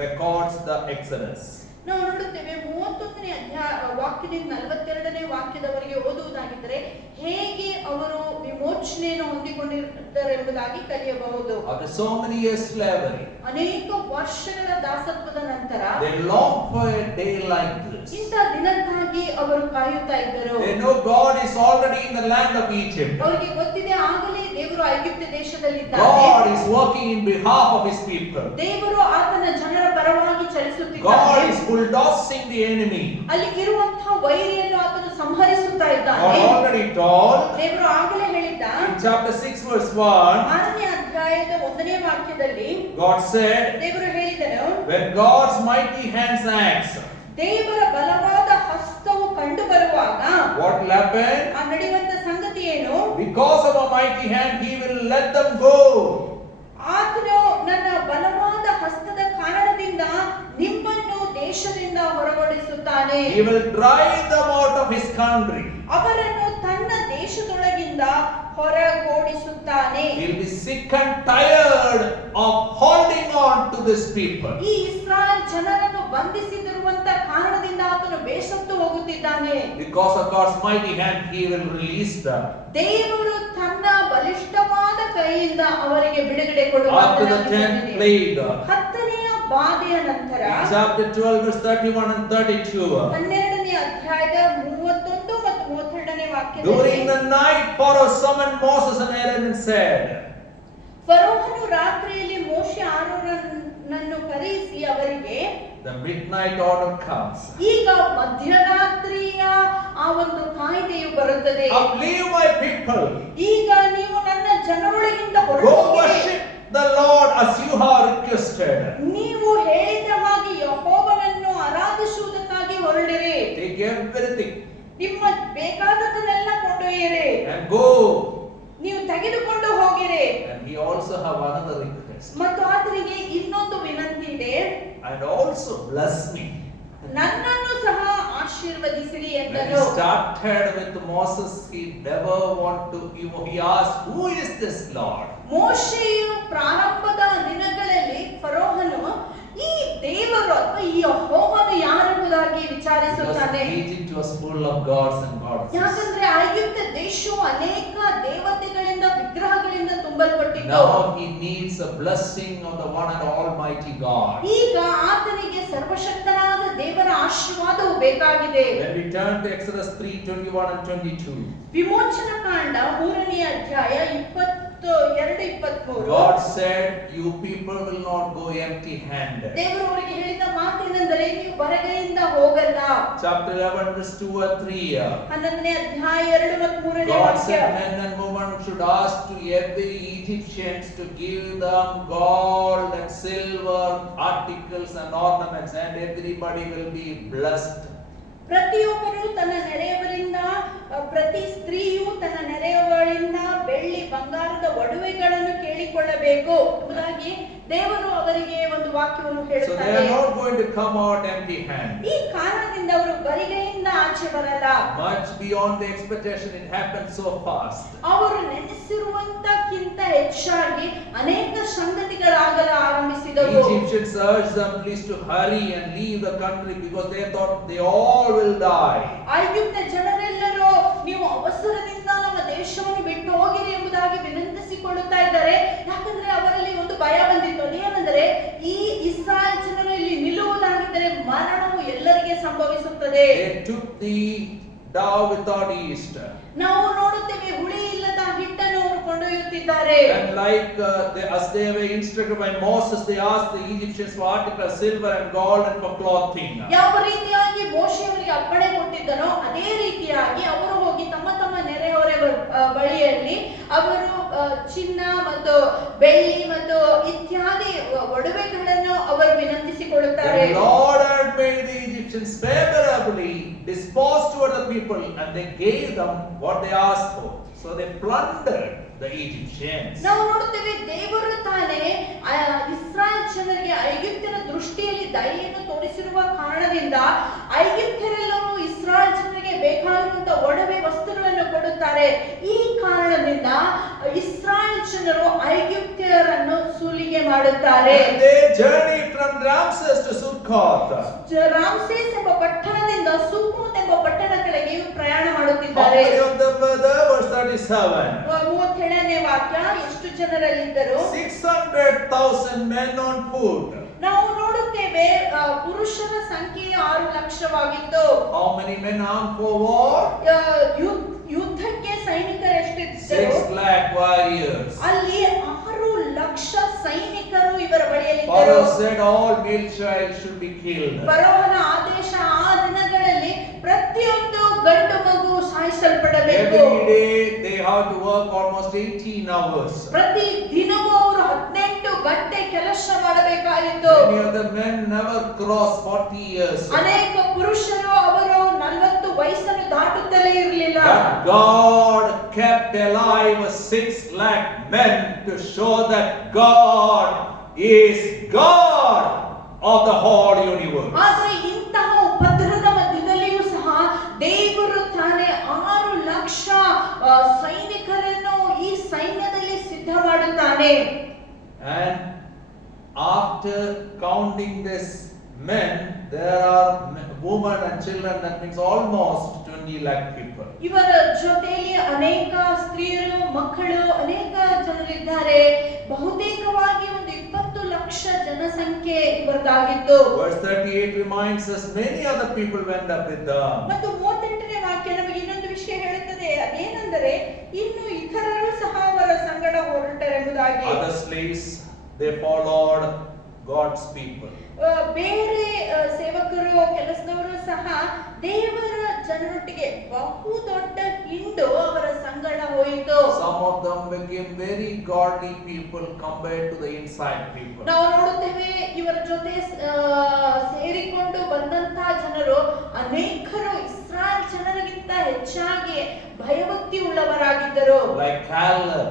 records the Exodus. ನಾವು ನೋಡುತ್ತೇವೆ 31ನೇ ಅಧ್ಯಾಯ ವಾಕ್ಯದಿಂದ 42ನೇ ವಾಕ್ಯದವರೆಗೆ ಓದುವುದಾಗಿದ್ದರೆ ಹೇಗೆ ಅವರು ವಿಮೋಚನೆಯನ್ನು ಹೊಂದಿಕೊಂಡಿರುತ್ತಾರೆ ಎಂಬುದಾಗಿ ಕಲಿಯಬಹುದು. After so many years slavery, ಅನೇಕ ವರ್ಷಗಳ ದಾಸತ್ವದ ನಂತರ they long for a day like this. ಇಂಥ ದಿನಕ್ಕಾಗಿ ಅವರು ಕಾಯುತ್ತಾ ಇದ್ದರು. They know God is already in the land of Egypt. ಅವರಿಗೆ ಗೊತ್ತಿದೆ ಆಗಲೇ ದೇವರು ಐಗುಪ್ತ ದೇಶದಲ್ಲಿದ್ದಾರೆ. God is working in behalf of his people. ದೇವರು ಆತನ ಜನರ ಪರವಾಗಿ God ಚಲಿಸುತ್ತಿದ್ದಾನೆ. is bulldozing the enemy. ಅಲ್ಲಿ ಇರುವಂತಹ ವೈರಿಯನ್ನು ಆತನು ಸಂಹರಿಸುತ್ತಾ God ಇದ್ದಾನೆ. already told ದೇವರು ಆಗಲೇ ಹೇಳಿದ್ದ in chapter 6 verse 1, 6ನೇ ಅಧ್ಯಾಯದ 1ನೇ ವಾಕ್ಯದಲ್ಲಿ God said, ದೇವರು ಹೇಳಿದನು, when God's mighty hands acts, ದೇವರ ಬಲವಾದ ಹಸ್ತವು ಕಂಡು ಬರುವಾಗ what will happen? ಆ ನಡೆಯುವಂತ ಸಂಗತಿ ಏನು? Because of a mighty hand, he will let them go. ಆತನು ನನ್ನ ಬಲವಾದ ಹಸ್ತದ ಕಾರಣದಿಂದ ನಿಮ್ಮನ್ನು ದೇಶದಿಂದ ಹೊರಗೊಳಿಸುತ್ತಾನೆ. He will drive them out of his country. ಅವರನ್ನು ತನ್ನ ದೇಶದೊಳಗಿಂದ ಹೊರಗೋಡಿಸುತ್ತಾನೆ. He will be sick and tired of holding on to these people. ಈ ಇಸ್ರಾಯೇಲ್ ಜನರನ್ನು ಬಂಧಿಸಿದಿರುವಂತ ಕಾರಣದಿಂದ ಆತನು ಬೇಸತ್ತು ಹೋಗುತ್ತಿದ್ದಾನೆ. Because of God's mighty hand, he will release them. ದೇವರು ತನ್ನ ಬಲಿಷ್ಠವಾದ ಕೈಯಿಂದ ಅವರಿಗೆ ಬಿಡುಗಡೆ After the 10th plague, 10ನೆಯ ಬಾಧೆಯ ನಂತರ chapter 12 verse 31 and 32. 12ನೇ ಅಧ್ಯಾಯದ 31 ಮತ್ತು 32ನೇ ವಾಕ್ಯದಲ್ಲಿ During the night, Pharaoh summoned Moses and Aaron and said, ಫರೋಹನು ರಾತ್ರಿಯಲ್ಲಿ ಮೋಶೆ ಆರೋನನನ್ನು ಕರೆಯಿಸಿ ಅವರಿಗೆ, the midnight order comes. ಈಗ ಮಧ್ಯರಾತ್ರಿಯ ಆ ಒಂದು ಕಾಯ್ದೆಯು ಬರುತ್ತದೆ. Up, leave my people. ಈಗ ನೀವು ನನ್ನ ಜನರೊಳಗಿಂದ Go ಹೊರಟು worship the Lord as you have requested. ನೀವು ಹೇಳಿದ ಹಾಗೆ ಯೆಹೋವನನ್ನು ಆರಾಧಿಸುವುದಕ್ಕಾಗಿ ಹೊರಡಿರಿ. Take everything ನಿಮ್ಮ ಬೇಕಾದದ್ದನ್ನೆಲ್ಲ ಕೊಂಡೊಯ್ಯಿರಿ, and go. ನೀವು ತೆಗೆದುಕೊಂಡು ಹೋಗಿರಿ. And he also have another request. ಮತ್ತು ಆತನಿಗೆ ಇನ್ನೊಂದು ವಿನಂತಿ ಇದೆ, And also bless me. ನನ್ನನ್ನು ಸಹ ಆಶೀರ್ವದಿಸಿರಿ When ಎಂದನು. he started with Moses, he never want to, he asked, who is this Lord? ಮೋಶೆಯು ಪ್ರಾರಂಭದ ದಿನಗಳಲ್ಲಿ ಫರೋಹನು ಈ ದೇವರು ಅಥವಾ ಈ ಯೆಹೋವನು ಯಾರೆಂಬುದಾಗಿ ಎಂಬುದಾಗಿ ವಿಚಾರಿಸುತ್ತಾನೆ. Because Egypt was full of gods and goddesses. ಯಾಕಂದ್ರೆ ಐಗುಪ್ತ ದೇಶವು ಅನೇಕ ದೇವತೆಗಳಿಂದ ವಿಗ್ರಹಗಳಿಂದ ತುಂಬಲ್ಪಟ್ಟಿತ್ತು. Now he needs a blessing of the one and almighty God. ಈಗ ಆತನಿಗೆ ಸರ್ವಶಕ್ತನಾದ ದೇವರ ಆಶೀರ್ವಾದವು ಬೇಕಾಗಿದೆ. When we turn to Exodus 3:21 and 22. ವಿಮೋಚನ ಕಾಂಡ 3ನೇ ಅಧ್ಯಾಯ 22-23. God said, "You people will not go empty-handed." ದೇವರು ಅವರಿಗೆ ಹೇಳಿದ ಮಾತೇನೆಂದರೆ ನೀವು ಬರಗೈಯಿಂದ ಹೋಗಲ್ಲ. Chapter 11 verse 2 and 3. 11ನೇ ಅಧ್ಯಾಯ 2 ಮತ್ತು 3ನೇ God ವಾಕ್ಯ. said, "Men and women should ask to every Egyptians to give them gold and silver articles and ornaments, and everybody will be blessed." ಪ್ರತಿಯೊಬ್ಬರು ತನ್ನ ನೆರೆಯವರಿಂದ, ಪ್ರತಿ ಸ್ತ್ರೀಯು ತನ್ನ ನೆರೆಯವರಿಂದ ಬೆಳ್ಳಿ ಬಂಗಾರದ ಒಡವೆಗಳನ್ನು ಕೇಳಿಕೊಳ್ಳಬೇಕು ಎಂಬುದಾಗಿ ದೇವರು ಅವರಿಗೆ ಒಂದು ವಾಕ್ಯವನ್ನು So they ಹೇಳುತ್ತಾರೆ. are not going to come out empty-handed. ಈ ಕಾರಣದಿಂದ ಅವರು ಬರಿಗೈಯಿಂದ ಆಚೆ ಬರಲ್ಲ. Much beyond the expectation, it happened so fast. ಅವರು ನೆನೆಸಿರುವಂತಕ್ಕಿಂತ ಹೆಚ್ಚಾಗಿ ಅನೇಕ ಸಂಗತಿಗಳಾಗಲು ಆರಂಭಿಸಿದವು. Egyptians urged them please to hurry and leave the country because they thought they all will die. ಐಗುಪ್ತ ಜನರೆಲ್ಲರೂ ನೀವು ಅವಸರದಿಂದ ನಮ್ಮ ದೇಶವನ್ನು ಬಿಟ್ಟು ಹೋಗಿರಿ ಎಂಬುದಾಗಿ ವಿನಂತಿಸಿಕೊಳ್ಳುತ್ತಾ ಇದ್ದಾರೆ. ಯಾಕಂದ್ರೆ ಅವರಲ್ಲಿ ಒಂದು ಭಯ ಬಂದಿತ್ತು. ಏನಂದ್ರೆ ಈ ಇಸ್ರಾಯೇಲ್ ಜನರು ಇಲ್ಲಿ ನಿಲ್ಲುವುದಾಗಿದ್ದರೆ ಮರಣವು ಎಲ್ಲರಿಗೆ ಸಂಭವಿಸುತ್ತದೆ. They took the dough without yeast. ನಾವು ನೋಡುತ್ತೇವೆ ಹುಳಿ ಇಲ್ಲದ ಹಿಟ್ಟನ್ನು ಅವರು ಕೊಂಡೊಯ್ಯುತ್ತಿದ್ದಾರೆ. And like as they were instructed by Moses, they asked the Egyptians for articles silver and gold and for clothing. ಯಾವ ರೀತಿಯಾಗಿ ಮೋಶೆಯವರಿಗೆ ಅಪ್ಪಣೆ ಕೊಟ್ಟಿದ್ದನೋ ಅದೇ ರೀತಿಯಾಗಿ ಅವರು ಹೋಗಿ ತಮ್ಮ ತಮ್ಮ ನೆರೆಯವರ ಬಳಿಯಲ್ಲಿ ಅವರು ಚಿನ್ನ ಮತ್ತು ಬೆಳ್ಳಿ ಮತ್ತು ಇತ್ಯಾದಿ ಒಡವೆಗಳನ್ನು ಅವರು ವಿನಂತಿಸಿಕೊಳ್ಳುತ್ತಾರೆ. The Lord had made the Egyptians favorably disposed toward the people, and they gave them what they asked for. So they plundered the Egyptians. ನಾವು ನೋಡುತ್ತೇವೆ ದೇವರು ತಾನೇ ಇಸ್ರಾಯೇಲ್ ಜನರಿಗೆ ಐಗುಪ್ತ್ಯರ ದೃಷ್ಟಿಯಲ್ಲಿ ದಯೆಯನ್ನು ತೋರಿಸಿರುವ ಕಾರಣದಿಂದ ಐಗುಪ್ತ್ಯರೆಲ್ಲರೂ ಇಸ್ರಾಯೇಲ್ ಜನರಿಗೆ ಬೇಕಾಗಿರುವಂತಹ ಒಡವೆ ವಸ್ತುಗಳನ್ನು ಕೊಡುತ್ತಾರೆ. ಈ ಕಾರಣದಿಂದ ಇಸ್ರಾಯೇಲ್ ಜನರು ಐಗುಪ್ತ್ಯರನ್ನು ಸುಲಿಗೆ ಮಾಡುತ್ತಾರೆ. And they journeyed from Ramses to Succoth. ರಾಮ್ಸೇಸ್ ಎಂಬ ಪಟ್ಟಣದಿಂದ ಸುಕ್ಕೋತ್ ಎಂಬ ಪಟ್ಟಣ ಕಡೆಗೆ ಪ್ರಯಾಣ How ಮಾಡುತ್ತಿದ್ದಾರೆ. many of them were there? Verse 37. 37ನೇ ವಾಕ್ಯ. ಎಷ್ಟು ಜನರಲ್ಲಿದ್ದರು? 600,000 men on foot. ನಾವು ನೋಡುತ್ತೇವೆ ಪುರುಷರ ಸಂಖ್ಯೆ 6 ಲಕ್ಷವಾಗಿತ್ತು. How many men armed for war? ಯುದ್ಧಕ್ಕೆ ಸೈನಿಕರು ಎಷ್ಟಿದ್ದರು? 6 lakh warriors. ಅಲ್ಲಿ 6 ಲಕ್ಷ ಸೈನಿಕರು ಇವರ ಬಳಿಯಲ್ಲಿದ್ದರು. Pharaoh said all male child should be killed. ಫರೋಹನ ಆದೇಶ ಆ ದಿನಗಳಲ್ಲಿ ಪ್ರತಿಯೊಂದು ಗಂಡು ಮಗು ಸಾಯಿಸಲ್ಪಡಬೇಕು. Every day they have to work almost 18 hours. ಪ್ರತಿ ದಿನವೂ ಅವರು 18 ಗಂಟೆ ಕೆಲಸ ಮಾಡಬೇಕಾಯಿತು. Many of the men never crossed 40 years. ಅನೇಕ ಪುರುಷರು ಅವರು 40 ವಯಸ್ಸನ್ನು ದಾಟುತ್ತಲೇ ಇರಲಿಲ್ಲ. But God kept alive 6 lakh men to show that God is God of the whole universe. ಆದರೆ ಇಂತಹ ಉಪದ್ರವದ ಮಧ್ಯದಲ್ಲಿಯೂ ಸಹ ದೇವರು ತಾನೇ 6 ಲಕ್ಷ ಸೈನಿಕರನ್ನು ಈ ಸೈನ್ಯದಲ್ಲಿ ಸಿದ್ಧ ಮಾಡುತ್ತಾನೆ. And after counting this men, there are women and children, that means almost 20 lakh people. ಇವರ ಜೊತೆಯಲ್ಲಿ ಅನೇಕ ಸ್ತ್ರೀಯರು, ಮಕ್ಕಳು, ಅನೇಕ ಜನರಿದ್ದಾರೆ. ಬಹುತೇಕವಾಗಿ ಒಂದು 20 ಲಕ್ಷ ಜನಸಂಖ್ಯೆ ಇವರದಾಗಿತ್ತು. Verse 38 reminds us many other people went up with them. ಮತ್ತು 38ನೇ ವಾಕ್ಯ ನಮಗೆ ಇನ್ನೊಂದು ವಿಷಯ ಹೇಳುತ್ತದೆ. ಅದೇನೆಂದರೆ ಇನ್ನು ಇತರರು ಸಹ ಅವರ ಸಂಗಡ ಹೊರಟರೆಂಬುದಾಗಿ. Other slaves, they followed God's people. ಬೇರೆ ಸೇವಕರು, ಕೆಲಸದವರು ಸಹ ದೇವರ ಜನರೊಟ್ಟಿಗೆ ಬಹು ದೊಡ್ಡ ಹಿಂಡು ಅವರ ಸಂಗಡ ಹೋಯಿತು. Some of them became very godly people compared to the inside people. ನಾವು ನೋಡುತ್ತೇವೆ ಇವರ ಜೊತೆ ಸೇರಿಕೊಂಡು ಬಂದಂತಹ ಜನರು ಅನೇಕರು ಇಸ್ರಾಯೇಲ್ ಜನರಿಗಿಂತ ಹೆಚ್ಚಾಗಿ ಭಯಭಕ್ತಿ ಉಳ್ಳವರಾಗಿದ್ದರು. Like Caleb.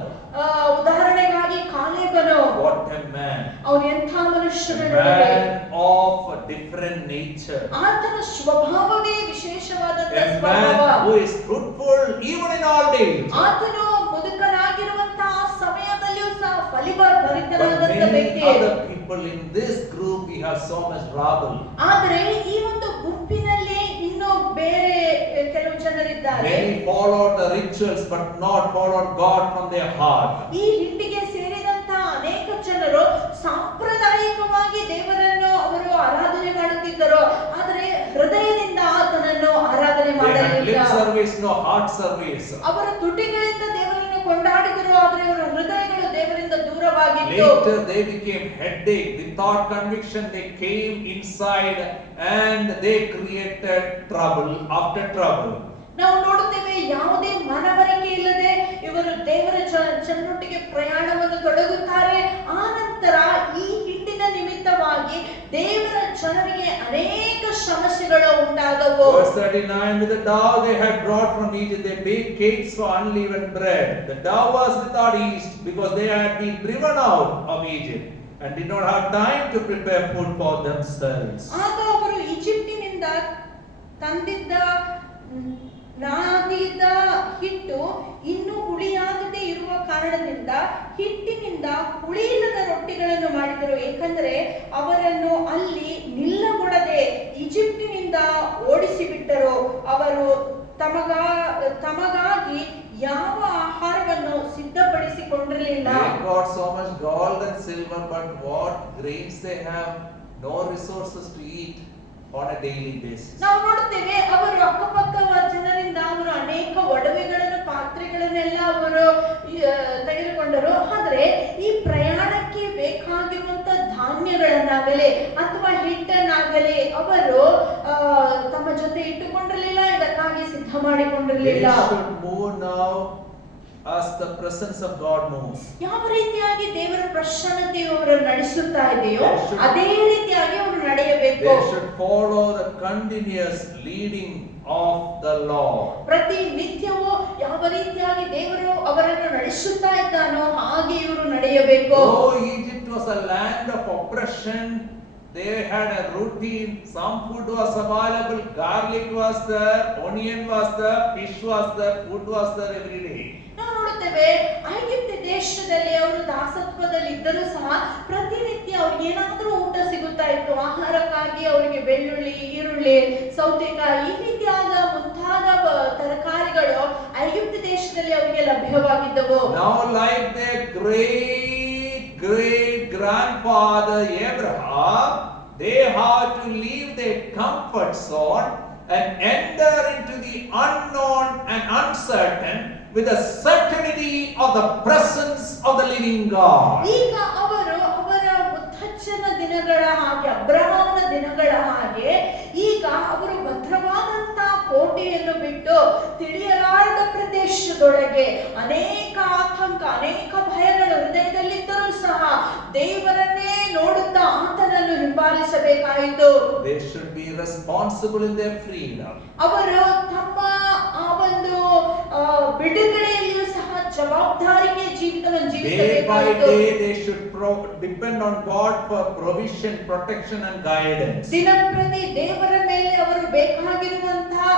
ಉದಾಹರಣೆಗಾಗಿ ಕಾಲೇಬನು. What a man. ಅವನು ಎಂಥ ಮನುಷ್ಯನ Man of a different nature. ಆತನ ಸ್ವಭಾವವೇ ವಿಶೇಷವಾದಂತ A ಸ್ವಭಾವ. man who is fruitful even in old age. ಆತನು ಮುದುಕನಾಗಿರುವಂತಹ ಸಮಯದಲ್ಲಿಯೂ ಸಹ ಫಲಿಭರಿತನಾದಂತ But many ವ್ಯಕ್ತಿ. other people in this group, we have so much rubble. ಆದರೆ ಈ ಒಂದು ಗುಂಪಿನಲ್ಲಿ ಮಾಡಿದ್ದಾರೆ. Many followed the rituals but not followed God from their heart. ಈ ಹಿಂಡಿಗೆ ಸೇರಿದಂತ ಅನೇಕ ಜನರು ಸಾಂಪ್ರದಾಯಿಕವಾಗಿ ದೇವರನ್ನು ಅವರು ಆರಾಧನೆ ಮಾಡುತ್ತಿದ್ದರು, ಆದರೆ ಹೃದಯದಿಂದ ಆತನನ್ನು ಆರಾಧನೆ They had lip ಮಾಡಲಿಲ್ಲ. service, no heart service. ಅವರ ತುಟಿಗಳಿಂದ ದೇವರನ್ನು ಕೊಂಡಾಡಿದರು, ಆದರೆ ಅವರ ಹೃದಯಗಳು ದೇವರಿಂದ ದೂರವಾಗಿತ್ತು. Later they became headache. Without conviction they came inside and they created trouble after trouble. ನಾವು ನೋಡುತ್ತೇವೆ, ಯಾವುದೇ ಮನವರಿಕೆ ಇಲ್ಲದೆ ಇವರು ದೇವರ ಜನರೊಟ್ಟಿಗೆ ಪ್ರಯಾಣವನ್ನು ತೊಡಗುತ್ತಾರೆ. ಆ ನಂತರ ಈ ಹಿಂಡಿನ ನಿಮಿತ್ತವಾಗಿ ದೇವರ ಜನರಿಗೆ ಅನೇಕ ಸಮಸ್ಯೆಗಳು ಉಂಟಾದವು. Verse 39, with the dough they had brought from Egypt, they baked cakes for unleavened bread. The dough was without yeast because they had been driven out of Egypt and did not have time to prepare food for themselves. ಆಗ ಅವರು ಈಜಿಪ್ಟಿನಿಂದ ತಂದಿದ್ದ ನಾದಿದ ಹಿಟ್ಟು ಇನ್ನೂ ಹುಳಿಯಾಗದೆ ಇರುವ ಕಾರಣದಿಂದ ಹಿಟ್ಟಿನಿಂದ ಹುಳಿಯಿಲ್ಲದ ರೊಟ್ಟಿಗಳನ್ನು ಮಾಡಿದರು, ಏಕೆಂದರೆ ಅವರನ್ನು ಅಲ್ಲಿ ನಿಲ್ಲಗೊಡದೆ ಈಜಿಪ್ಟಿನಿಂದ ಓಡಿಸಿಬಿಟ್ಟರು. ಅವರು ತಮಗಾಗಿ ಯಾವ ಆಹಾರವನ್ನು ಸಿದ್ಧಪಡಿಸಿಕೊಂಡಿರಲಿಲ್ಲ. They got so much gold and silver, but what grains they have, no resources to eat on a daily basis. ನಾವು ನೋಡುತ್ತೇವೆ, ಅವರು ಅಕ್ಕಪಕ್ಕ ಜನರಿಂದ ಅವರು ಅನೇಕ ಒಡವೆಗಳನ್ನು ಪಾತ್ರೆಗಳನ್ನೆಲ್ಲ ಅವರು ತೆಗೆದುಕೊಂಡರು, ಆದರೆ ಈ ಪ್ರಯಾಣಕ್ಕೆ ಬೇಕಾಗಿರುವಂತ ಧಾನ್ಯಗಳನ್ನಾಗಲಿ ಅಥವಾ ಹಿಟ್ಟನ್ನಾಗಲಿ ಅವರು ತಮ್ಮ ಜೊತೆ ಇಟ್ಟುಕೊಂಡಿರಲಿಲ್ಲ, ಇದಕ್ಕಾಗಿ ಸಿದ್ಧ ಮಾಡಿಕೊಂಡಿರಲಿಲ್ಲ. They should move now as the presence of God moves. ಯಾವ ರೀತಿಯಾಗಿ ದೇವರ ಪ್ರಸನ್ನತೆಯು ಅವರನ್ನು ನಡೆಸುತ್ತಾ ಇದೆಯೋ ಅದೇ ರೀತಿಯಾಗಿ ಅವರು ನಡೆಯಬೇಕು. They should follow the continuous leading of the Lord. ಪ್ರತಿನಿತ್ಯವೂ ಯಾವ ರೀತಿಯಾಗಿ ದೇವರು ಅವರನ್ನು ನಡೆಸುತ್ತಾ ಇದ್ದಾನೋ ಹಾಗೆ ಇವರು ನಡೆಯಬೇಕು. Though Egypt was a land of oppression, they had a routine. Some food was available, garlic was there, onion was there, fish was there, food was there every day. ನಾವು ನೋಡುತ್ತೇವೆ, ಐಗಿಪ್ತ ದೇಶದಲ್ಲಿ ಅವರು ದಾಸತ್ವದಲ್ಲಿ ಇದ್ದರೂ ಸಹ ಪ್ರತಿನಿತ್ಯ ಅವ್ರಿಗೆ ಏನಾದ್ರೂ ಊಟ ಸಿಗುತ್ತಾ ಇತ್ತು. ಆಹಾರಕ್ಕಾಗಿ ಅವರಿಗೆ ಬೆಳ್ಳುಳ್ಳಿ, ಈರುಳ್ಳಿ, ಸೌತೆಕಾಯಿ ಈ ರೀತಿಯಾದ ಮುಂತಾದ ತರಕಾರಿಗಳು ಐಗಿಪ್ತ ದೇಶದಲ್ಲಿ ಅವರಿಗೆ ಲಭ್ಯವಾಗಿದ್ದವು. Now like their great grandfather Abraham, they had to leave their comfort zone and enter into the unknown and uncertain with the certainty of the presence of the living God. ಈಗ ಅವರ ಮುತ್ತಜ್ಜನ ದಿನಗಳ ಹಾಗೆ, ಅಬ್ರಹಾಮನ ದಿನಗಳ ಹಾಗೆ ಈಗ ಅವರು ಭದ್ರವಾದಂತ ಕೋಟೆಯನ್ನು ಬಿಟ್ಟು ತಿಳಿಯಲಾರದ ಪ್ರದೇಶದೊಳಗೆ ಅನೇಕ ಆತಂಕ, ಅನೇಕ ಭಯಗಳು ಹೃದಯದಲ್ಲಿದ್ದರೂ ಸಹ ದೇವರನ್ನೇ ನೋಡುತ್ತಾ ಆತನನ್ನು ಹಿಂಬಾಲಿಸಬೇಕಾಯಿತು. They should be responsible in their freedom. ಅವರು ತಮ್ಮ ಆ ಒಂದು ಬಿಡುಗಡೆಯಲ್ಲಿಯೂ ಸಹ ಜವಾಬ್ದಾರಿಗೆ ಜೀವಿತವನ್ನು Day by ಜೀವಿಸಬೇಕಾಯಿತು. day they should depend on God for provision, protection and guidance. ದಿನಪ್ರತಿ ದೇವರ ಮೇಲೆ ಅವರು ಬೇಕಾಗಿರುವಂತಹ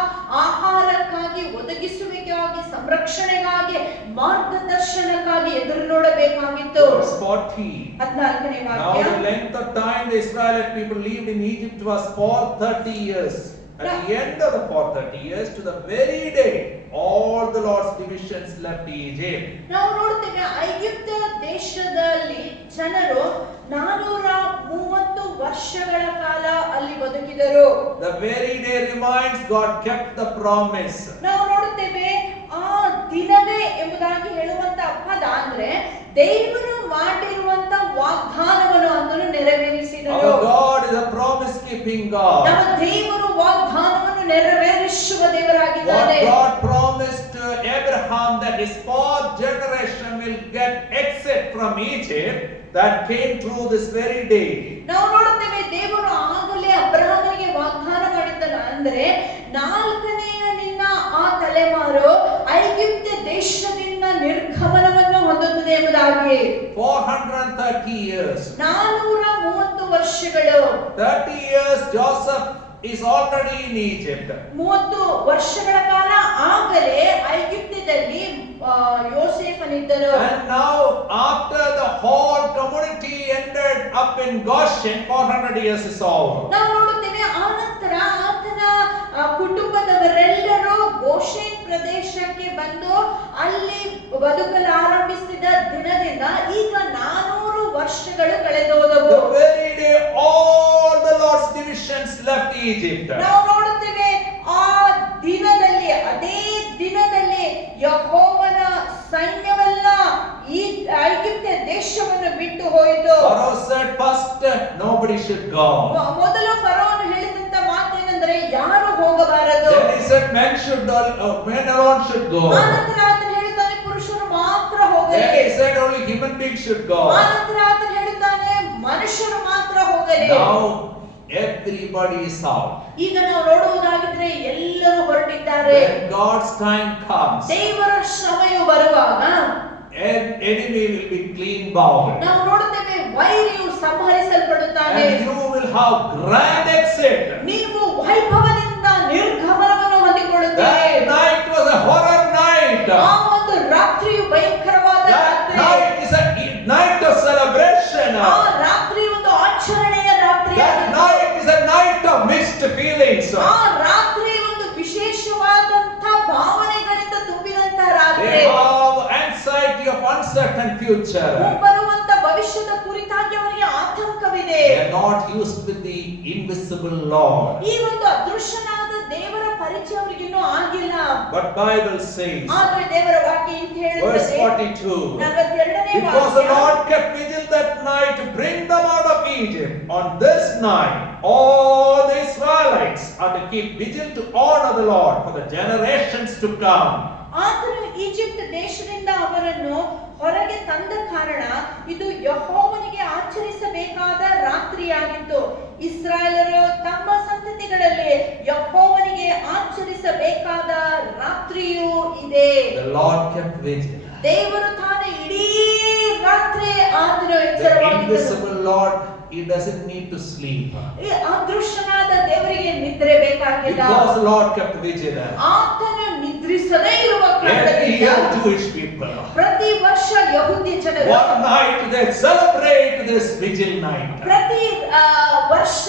ಆಹಾರಕ್ಕಾಗಿ, ಒದಗಿಸುವಿಕೆಗಾಗಿ, ಸಂರಕ್ಷಣೆಗಾಗಿ, ಮಾರ್ಗದರ್ಶನಕ್ಕಾಗಿ ಎದುರು ನೋಡಬೇಕಾಗಿತ್ತು. Verse 40. 14ನೇ Now ವಾಕ್ಯ. the length of time the Israelite people lived in Egypt was 430 years. At the end of the 430 years, to the very day, all the Lord's divisions left Egypt. ನಾವು ನೋಡ್ತೇವೆ, ಐಗಿಪ್ತ ದೇಶದಲ್ಲಿ ಜನರು 430 ವರ್ಷಗಳ ಕಾಲ ಅಲ್ಲಿ ಬದುಕಿದರು. The very day reminds God kept the promise. ನಾವು ನೋಡುತ್ತೇವೆ, ಆ ದಿನವೇ ಎಂಬುದಾಗಿ ಹೇಳುವಂತ ಪದ ಅಂದ್ರೆ ದೇವರು ಮಾಡಿರುವಂತ ವಾಗ್ದಾನವನ್ನು ಅದನ್ನು ನೆರವೇರಿಸಿದರು. Our God is a promise keeping God. ನಮ್ಮ ದೇವರು ವಾಗ್ದಾನವನ್ನು ನೆರವೇರಿಸುವ ದೇವರಾಗಿದ್ದಾನೆ. What God promised to Abraham that his fourth generation will get exit from Egypt, that came true this very day. ನಾವು ನೋಡುತ್ತೇವೆ, ದೇವರು ಆಗಲೇ ಅಬ್ರಹಾಮನಿಗೆ ವಾಗ್ದಾನ ಮಾಡಿದ್ದನ ಅಂದ್ರೆ 4ನೆಯ ನಿನ್ನ ಆ ತಲೆಮಾರು ಐಗಿಪ್ತ ದೇಶದಿಂದ ನಿರ್ಗಮನವನ್ನು ಹೊಂದುತ್ತದೆ ಎಂಬುದಾಗಿ. 430 years. 430 ವರ್ಷಗಳು. 30 years Joseph is already in Egypt. 30 ವರ್ಷಗಳ ಕಾಲ ಆಗಲೇ ಐಗಿಪ್ತದಲ್ಲಿ ಯೋಸೇಫನಿದ್ದರು. And now after the whole community ended up in Goshen, 400 years is over. ನಾವು ನೋಡುತ್ತೇವೆ, ಆ ನಂತರ ಆತನ ಕುಟುಂಬದವರೆಲ್ಲರೂ ಗೋಷೆನ್ ಪ್ರದೇಶಕ್ಕೆ ಬಂದು ಅಲ್ಲಿ ಬದುಕಲು ಆರಂಭಿಸಿದ ದಿನದಿಂದ ಈಗ 400 ವರ್ಷಗಳು ಕಳೆದೋದವು. The very day all the Lord's divisions left Egypt. ನಾವು ನೋಡುತ್ತೇವೆ ಆ ದಿನದಲ್ಲಿ, ಅದೇ ದಿನದಲ್ಲಿ ಯೆಹೋವನ ಸೈನ್ಯವೆಲ್ಲ ಈ ಐಗುಪ್ತ ದೇಶವನ್ನು ಬಿಟ್ಟು ಹೋಯಿತು. Pharaoh said first nobody should go. ಮೊದಲು ಫರೋಹನು ಹೇಳಿದಂತ ಮಾತೇನೆಂದರೆ ಯಾರು ಹೋಗಬಾರದು. Then he said men alone should go. ಆನಂತರ ಆತನು ಹೇಳಿದ್ದಾನೆ ಪುರುಷರು ಮಾತ್ರ ಹೋಗಲಿ. Then he said only human beings should go. ಆನಂತರ ಆತನು ಹೇಳಿದ್ದಾನೆ ಮನುಷ್ಯರು ಮಾತ್ರ ಹೋಗಲಿ. Now everybody is out. ಈಗ ನಾವು ನೋಡುವುದಾಗಿದ್ರೆ ಎಲ್ಲರೂ ಹೊರಟಿದ್ದಾರೆ. When God's time comes, ದೇವರ ಸಮಯ ಬರುವಾಗ enemy will be clean bound. ನಾವು ನೋಡುತ್ತೇವೆ ವೈರಿಯು ಸಂಹರಿಸಲ್ಪಡುತ್ತಾನೆ. And you will have grand exit. ನೀವು ವೈಭವದಿಂದ ನಿರ್ಗಮನವನ್ನು ಹೊಂದಿಕೊಳ್ಳುತ್ತೀರಿ. That night was a horror night. ಆ ಒಂದು ರಾತ್ರಿಯು ಭಯಂಕರವಾದ That ರಾತ್ರಿ. night is a night of celebration. ಆ ರಾತ್ರಿ ಒಂದು ಆಚರಣೆಯ ರಾತ್ರಿ. That night is a night of mixed feelings. ಆ ರಾತ್ರಿ ಒಂದು ವಿಶೇಷವಾದಂತ ಭಾವನೆಗಳಿಂದ ತುಂಬಿದಂತ ರಾತ್ರಿ. They have anxiety of uncertain future. ಬರುವಂತ ಭವಿಷ್ಯದ ಕುರಿತಾಗಿ ಅವರಿಗೆ ಆತಂಕವಿದೆ. They are not used with the invisible Lord. ಈ ಒಂದು ಅದೃಶ್ಯನಾದ ದೇವರ ಪರಿಚಯ ಅವರಿಗೆ ಇನ್ನೂ ಆಗಿಲ್ಲ. But Bible says, ಆದರೆ ದೇವರ ವಾಕ್ಯ ಇಂತ verse ಹೇಳುತ್ತದೆ 42, 42ನೇ because the ವಾಕ್ಯ, Lord kept vigil that night to bring them out of Egypt. On this night, all the Israelites are to keep vigil to honor the Lord for the generations to come. ಆತನು Egypt ದೇಶದಿಂದ ಅವರನ್ನು ಹೊರಗೆ ತಂದ ಕಾರಣ ಇದು ಯೆಹೋವನಿಗೆ ಆಚರಿಸಬೇಕಾದ ರಾತ್ರಿಯಾಗಿತ್ತು. ಇಸ್ರಾಯೇಲರು ತಮ್ಮ ಸಂತತಿಗಳಲ್ಲಿ ಯೆಹೋವನಿಗೆ ಆಚರಿಸಬೇಕಾದ ರಾತ್ರಿಯೂ ಇದೆ. The Lord kept vigil. ದೇವರು ತಾನೇ ಇಡೀ ರಾತ್ರಿ ಆತನು The ಎಚ್ಚರವಾಗಿದ್ದನು. invisible Lord, he doesn't need to sleep. ಈ ಅದೃಶ್ಯನಾದ ದೇವರಿಗೆ ನಿದ್ರೆ ಬೇಕಾಗಿಲ್ಲ. Because the Lord kept vigil. ಆತನು ನಿದ್ರಿಸದೇ ಇರುವ Every ಕಾರಣದಿಂದ year Jewish people, ಪ್ರತಿ ವರ್ಷ ಯಹೂದ್ಯ ಜನರು one night they celebrate this vigil night. ಪ್ರತಿ ವರ್ಷ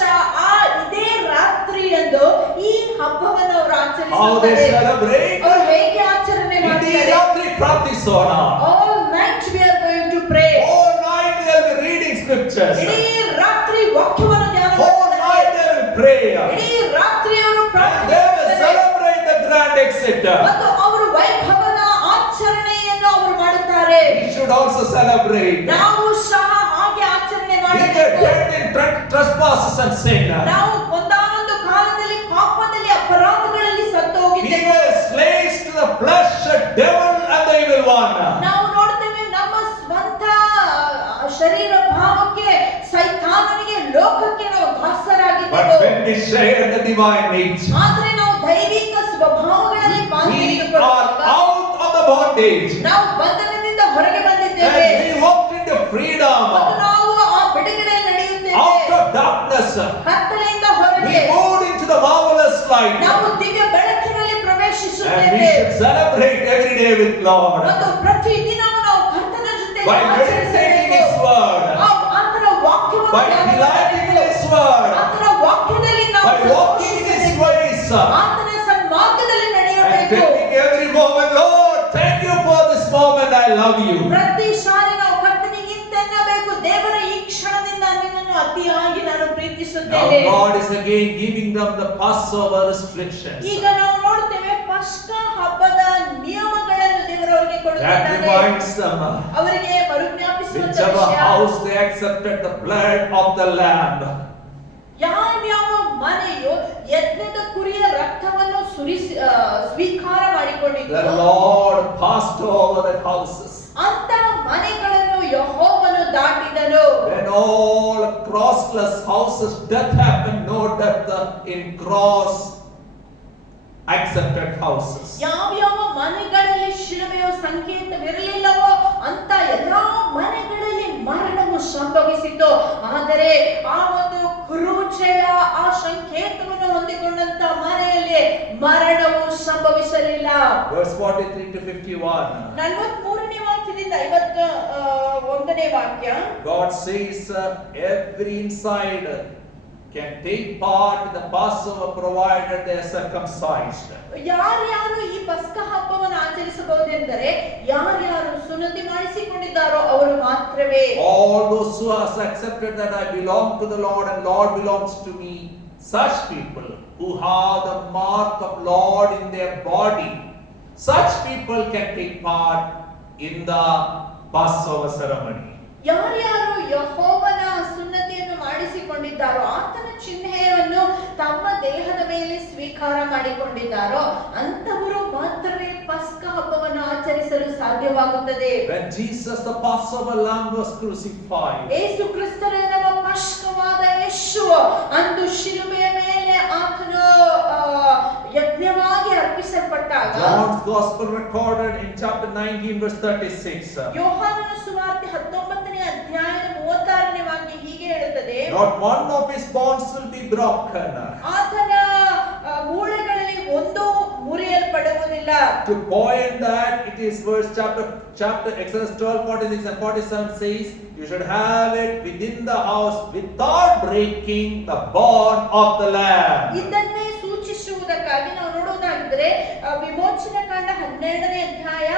ಆ ಇದೇ ರಾತ್ರಿಯಂದು ಈ ಹಬ್ಬವನ್ನು ಅವರು How they ಆಚರಿಸುತ್ತಾರೆ. celebrate? ಅವರು ಹೇಗೆ ಆಚರಣೆ Idhi ಮಾಡ್ತಾರೆ? ratri pratisona. All night we are going to pray. All night they will be reading scriptures. ಇಡೀ ರಾತ್ರಿ ವಾಕ್ಯವನ್ನು ಧ್ಯಾನ All night they will pray. ಇಡೀ ರಾತ್ರಿ ಅವರು And they will ಪ್ರಾರ್ಥನೆ celebrate the grand exit. ಮತ್ತು ಅವರು ವೈಭವದ ಆಚರಣೆಯನ್ನು ಅವರು ಮಾಡುತ್ತಾರೆ. We should also celebrate. ನಾವು ಸಹ ಹಾಗೆ ಆಚರಣೆ We ಮಾಡಬೇಕು. get dead in trespasses and sin. ನಾವು ಒಂದಾನೊಂದು ಕಾಲದಲ್ಲಿ ಪಾಪದಲ್ಲಿ ಅಪರಾಧಗಳಲ್ಲಿ We ಸತ್ತೋಗಿದ್ದೇವೆ. were slaves to the flesh, the devil and the evil one. ನಾವು ನೋಡ್ತೇವೆ ನಮ್ಮ ಸ್ವಂತ ಶರೀರ ಭಾವಕ್ಕೆ, ಸೈತಾನನಿಗೆ, ಲೋಕಕ್ಕೆ ನಾವು But ದಾಸರಾಗಿದ್ದೆವು. when we share the divine nature, ಆದ್ರೆ ನಾವು ದೈವಿಕ ಸ್ವಭಾವಗಳಲ್ಲಿ we are ಪಾಲ್ಗೊಳ್ಳುವಾಗ out of the bondage. ನಾವು ಬಂಧನದಿಂದ ಹೊರಗೆ ಬಂದಿದ್ದೇವೆ And we walked into ಮತ್ತು freedom. ನಾವು ಆ ಬಿಡುಗಡೆ ನಡೆಯುತ್ತೇವೆ. Out of darkness, ಕತ್ತಲೆಯಿಂದ we ಹೊರಗೆ moved into the marvelous light. ನಾವು ದಿವ್ಯ ಬೆಳಕಿನಲ್ಲಿ And we ಪ್ರವೇಶಿಸುತ್ತೇವೆ should celebrate every day with Lord ಮತ್ತು ಪ್ರತಿ ದಿನವೂ ನಾವು ಕರ್ತನ ಜೊತೆ by meditating His word, ಆತನ ವಾಕ್ಯವನ್ನು by delighting in His word, ಆತನ ವಾಕ್ಯದಲ್ಲಿ ನಾವು by walking in His ways, ಆತನ ಸನ್ಮಾರ್ಗದಲ್ಲಿ and ನಡೆಯಬೇಕು. taking every moment, Lord, thank you for this moment, I love you. ಪ್ರತಿ ಸಾರಿ ನಾವು ಕರ್ತನಿಗೆ ಇಂತೆನ್ನಬೇಕು, ದೇವರ ಈ ಕ್ಷಣದಿಂದ ನಿನ್ನನ್ನು ಅತಿಯಾಗಿ ನಾನು Now ಪ್ರೀತಿಸುತ್ತೇನೆ. God is again giving them the Passover restrictions. ಈಗ ನಾವು ನೋಡ್ತೇವೆ ಪಸ್ಕ ಹಬ್ಬದ ನಿಯಮಗಳನ್ನು ದೇವರವರಿಗೆ That ಕೊಡುತ್ತಿದ್ದಾನೆ. reminds them, ಅವರಿಗೆ ಮರುಜ್ಞಾಪಿಸುವಂತ whichever ವಿಷಯ, house they accepted the blood of the lamb, ಯಾವ್ಯಾವ ಮನೆಯು ಯಜ್ಞದ ಕುರಿಯ ರಕ್ತವನ್ನು ಸ್ವೀಕಾರ the ಮಾಡಿಕೊಂಡಿತ್ತು Lord passed over the houses. ಅಂತ ಮನೆಗಳನ್ನು ಯೆಹೋವನು ದಾಟಿದನು. When all crossless houses, death happened, no death in cross accepted houses. ಯಾವ್ಯಾವ ಮನೆಗಳಲ್ಲಿ ಶಿಲುಬೆಯ ಸಂಕೇತವಿರಲಿಲ್ಲವೋ ಅಂತ ಎಲ್ಲಾ ಮನೆಗಳಲ್ಲಿ ಮರಣವು ಸಂಭವಿಸಿತು. ಆದರೆ ಆ ಒಂದು ಕ್ರೂಜೆಯ ಆ ಸಂಕೇತವನ್ನು ಹೊಂದಿಕೊಂಡಂತ ಮನೆಯಲ್ಲಿ ಮರಣವು ಸಂಭವಿಸಲಿಲ್ಲ. Verse 43 to 51. 43ನೇ ವಾಕ್ಯದಿಂದ 51ನೇ ವಾಕ್ಯ. God says, every inside can take part in the Passover provided they are circumcised. ಯಾರ್ಯಾರು ಈ ಪಸ್ಕ ಹಬ್ಬವನ್ನು ಆಚರಿಸಬಹುದೆಂದರೆ ಯಾರ್ಯಾರು ಸುನ್ನತಿ ಮಾಡಿಸಿಕೊಂಡಿದ್ದಾರೋ ಅವರು ಮಾತ್ರವೇ. All those who have accepted that I belong to the Lord and Lord belongs to me, such people who have the mark of Lord in their body, such people can take part in the Passover ceremony. ಯಾರ್ಯಾರು ಯೆಹೋವನ ಸುನ್ನತಿಯನ್ನು ಮಾಡಿಸಿಕೊಂಡಿದ್ದಾರೋ ಆತನ ಚಿಹ್ನೆಯನ್ನು ತಮ್ಮ ದೇಹದ ಮೇಲೆ ಸ್ವೀಕಾರ ಮಾಡಿಕೊಂಡಿದ್ದಾರೋ ಅಂತವರು ಮಾತ್ರವೇ ಪಸ್ಕ ಹಬ್ಬವನ್ನು ಆಚರಿಸಲು ಸಾಧ್ಯವಾಗುತ್ತದೆ. When Jesus the Passover lamb was crucified, ಯೇಸು ಕ್ರಿಸ್ತನ ನಮ್ಮ ಪಸ್ಕವಾದ ಯೇಸು ಅಂದು ಶಿಲುಬೆಯ ಮೇಲೆ ಆತನು ಯಜ್ಞವಾಗಿ ಅರ್ಪಿಸಲ್ಪಟ್ಟಾಗ, John's gospel recorded in chapter 19 verse 36. ಯೋಹಾನನ ಸುವಾರ್ತೆ 19ನೇ ಅಧ್ಯಾಯದ 36ನೇ ವಾಕ್ಯ ಹೀಗೆ ಹೇಳುತ್ತದೆ, Not one of his bones will be broken. ಆತನ ಮೂಳೆಗಳಲ್ಲಿ ಒಂದು ಮುರಿಯಲ್ಪಡುವುದಿಲ್ಲ. To point that, it is verse chapter Exodus 12:46 and 47 says, you should have it within the house without breaking the bone of the lamb. ಇದನ್ನೇ ಸೂಚಿಸುವುದಕ್ಕಾಗಿ ನಾವು ನೋಡುವುದಾಗಿದ್ರೆ ವಿಮೋಚನಾ ಕಾಂಡ 12ನೇ ಅಧ್ಯಾಯ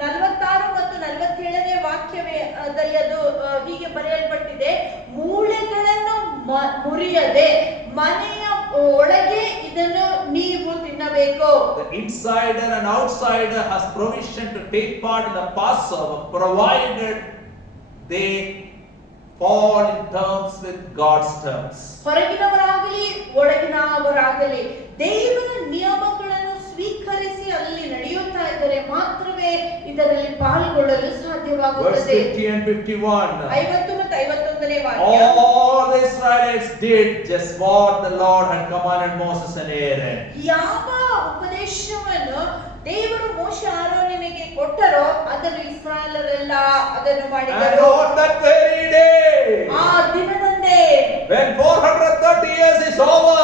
46 ಮತ್ತು 47ನೇ ವಾಕ್ಯದಲ್ಲಿ ಅದು ಹೀಗೆ ಬರೆಯಲ್ಪಟ್ಟಿದೆ, ಮೂಳೆಗಳನ್ನು ಮುರಿಯದೆ ಮನೆಯ ಒಳಗೆ ಇದನ್ನು ನೀವು ತಿನ್ನಬೇಕು. The insider and outsider has provision to take part in the Passover provided they fall in terms with God's terms. ಹೊರಗಿನವರಾಗಲಿ ಒಳಗಿನವರಾಗಲಿ ದೇವರ ನಿಯಮಗಳನ್ನು ಸ್ವೀಕರಿಸಿ ಅಲ್ಲಿ ನಡೆಯುತ್ತಾ ಇದ್ದರೆ ಮಾತ್ರವೇ ಇದರಲ್ಲಿ ಪಾಲ್ಗೊಳ್ಳಲು Verse ಸಾಧ್ಯವಾಗುತ್ತದೆ. 50 and 51. 50 ಮತ್ತು 51ನೇ ವಾಕ್ಯ, All the Israelites did just what the Lord had commanded Moses and Aaron. ಯಾವ ಉಪದೇಶವನ್ನು ದೇವರು ಮೋಶೆ ಆರೋನನಿಗೆ ಕೊಟ್ಟರೋ ಅದನ್ನು ಇಸ್ರಾಯೇಲರೆಲ್ಲ ಅದನ್ನು And ಮಾಡಿದರು. on that very day, ಆ ದಿನದಂದೇ when 430 years is over,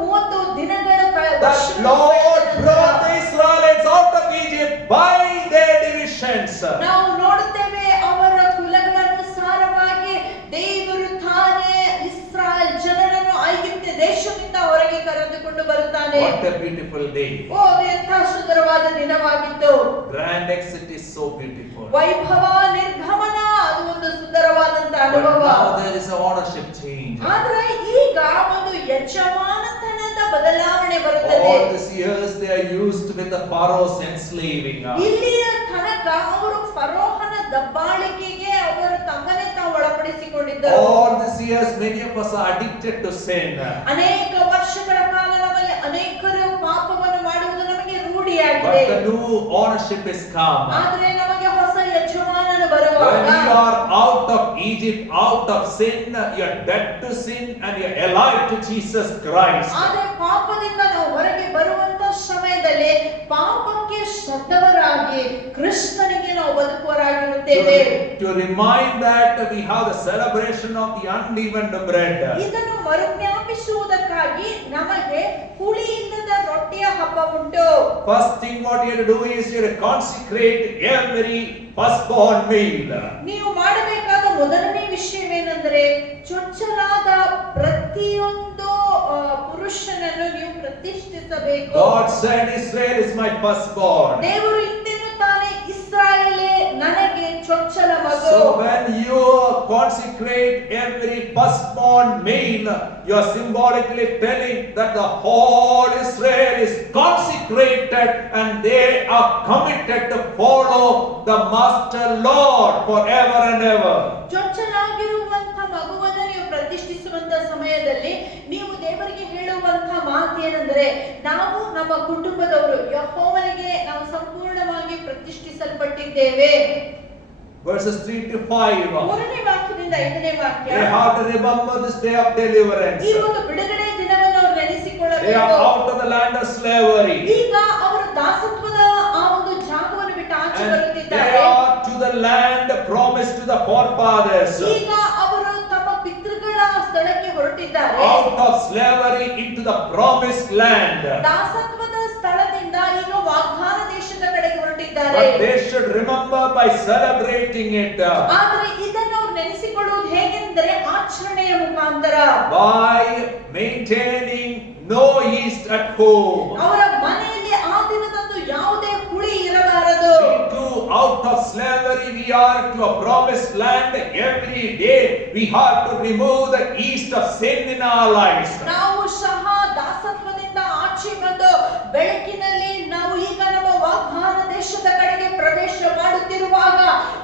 430 ದಿನಗಳ the Lord brought the Israelites out of Egypt by their divisions. ನಾವು ನೋಡುತ್ತೇವೆ ಅವರ ಕುಲಗಳನುಸಾರವಾಗಿ ದೇವರು ತಾನೇ ಇಸ್ರಾಯೇಲ್ ಜನರನ್ನು ಐಗುಪ್ತ ದೇಶದಿಂದ ಹೊರಗೆ ಕರೆದುಕೊಂಡು ಬರುತ್ತಾನೆ. What a beautiful day. ಓ, ಎಂಥ ಸುಂದರವಾದ ದಿನವಾಗಿತ್ತು. Grand exit is so beautiful. ವೈಭವ ನಿರ್ಗಮನ ಅದು ಒಂದು ಸುಂದರವಾದಂತ But ಅನುಭವ. now there is a ownership change. ಆದ್ರೆ ಈಗ ಒಂದು ಯಜಮಾನತನದ ಬದಲಾವಣೆ ಬರುತ್ತದೆ. All these years they are used with the Pharaoh's enslaving. ಇಲ್ಲಿಯ ತನಕ ಅವರು ಫರೋಹನ ದಬ್ಬಾಳಿಕೆಗೆ ಅವರು ತಮ್ಮನ್ನೇ ತಾವು ಒಳಪಡಿಸಿಕೊಂಡಿದ್ದರು. All these years many of us are addicted to sin. ಅನೇಕ ವರ್ಷಗಳ ಕಾಲ ನಮ್ಮಲ್ಲಿ ಅನೇಕರು ಪಾಪವನ್ನು ಮಾಡುವುದು ನಮಗೆ But ರೂಢಿಯಾಗಿದೆ. the new ownership is come. ಆದ್ರೆ ನಮಗೆ ಹೊಸ ಯಜಮಾನನು When ಬರುವಾಗ you are out of Egypt, out of sin, you are dead to sin and you are alive to Jesus Christ. ಆದ್ರೆ ಪಾಪದಿಂದ ನಾವು ಹೊರಗೆ ಬರುವಂತ ಸಮಯದಲ್ಲಿ ಪಾಪಕ್ಕೆ ಸತ್ತವರಾಗಿ ಕ್ರಿಸ್ತನಿಗೆ ನಾವು ಬದುಕುವರಾಗಿರುತ್ತೇವೆ. To remind that we have the celebration of the unleavened bread. ಇದನ್ನು ಮರುಜ್ಞಾಪಿಸುವುದಕ್ಕಾಗಿ ನಮಗೆ ಹುಳಿ ಇಲ್ಲದ ರೊಟ್ಟಿಯ ಹಬ್ಬ ಉಂಟು. First thing what you have to do is you have to consecrate every firstborn meal. ನೀವು ಮಾಡಬೇಕಾದ ಮೊದಲನೇ ವಿಷಯವೇನೆಂದರೆ ಚೊಚ್ಚಲಾದ ಪ್ರತಿಯೊಂದು ಪುರುಷನನ್ನು ನೀವು ಪ್ರತಿಷ್ಠಿಸಬೇಕು. God said, Israel is my firstborn. ದೇವರು ಇಂತೆನ್ನುತ್ತಾನೆ, ಇಸ್ರಾಯೇಲೇ ನನಗೆ ಚೊಚ್ಚಲ ಮಗು. So when you consecrate every firstborn meal, you are symbolically telling that the whole Israel is consecrated and they are committed to follow the Master Lord forever and ever. ಚೊಚ್ಚಲಾಗಿರುವಂತ ಮಗುವನ್ನು ನೀವು ಪ್ರತಿಷ್ಠಿಸುವಂತ ಸಮಯದಲ್ಲಿ ನೀವು ದೇವರಿಗೆ ಹೇಳುವಂತ ಮಾತೇನೆಂದರೆ, ನಾವು ನಮ್ಮ ಕುಟುಂಬದವರು ಯೆಹೋವನಿಗೆ ನಾವು ಸಂಪೂರ್ಣವಾಗಿ ಪ್ರತಿಷ್ಠಿಸಲ್ಪಟ್ಟಿದ್ದೇವೆ. Verses 3 to 5. 3ನೇ ವಾಕ್ಯದಿಂದ 5ನೇ ವಾಕ್ಯ, They have to remember this day of deliverance. ಈ ಒಂದು ಬಿಡುಗಡೆ ದಿನವನ್ನು ಅವರು They are ನೆನೆಸಿಕೊಳ್ಳಬೇಕು. out of the land of slavery. ಈಗ ಅವರು ದಾಸತ್ವದ ಆ ಒಂದು ಜಾಗವನ್ನು ಬಿಟ್ಟು ಆಚೆ And they ಬರುತ್ತಿದ್ದಾರೆ. are to the land promised to the forefathers. ಈಗ ಅವರು ತಮ್ಮ ಪಿತೃಗಳ ಸ್ಥಳಕ್ಕೆ ಹೊರಟಿದ್ದಾರೆ. Out of slavery into the promised land. ದಾಸತ್ವದ ಸ್ಥಳದಿಂದ ಈಗ ವಾಗ್ದಾನ ದೇಶದ ಕಡೆಗೆ ಹೊರಟಿದ್ದಾರೆ. But they should remember by celebrating it. ಆದರೆ ಇದನ್ನು ಅವರು ನೆನೆಸಿಕೊಳ್ಳುವುದು ಹೇಗೆಂದರೆ ಏನೆಂದರೆ ಆಚರಣೆಯ ಮುಖಾಂತರ by maintaining no yeast at home. ಅವರ ಮನೆಯಲ್ಲಿ ಆ ದಿನದಂದು ಯಾವುದೇ ಹುಳಿ ಇರಬಾರದು. We too, out of slavery, we are to a promised land. Every day we have to remove the yeast of sin in our lives. ನಾವು ಸಹ ದಾಸತ್ವದಿಂದ ಆಚೆ ಬಂದು ಬೆಳಕಿನಲ್ಲಿ ನಾವು ಈಗ ನಮ್ಮ ವಾಗ್ದಾನ ದೇಶದ ಕಡೆಗೆ ಪ್ರವೇಶ ಮಾಡುತ್ತಿರುವಾಗ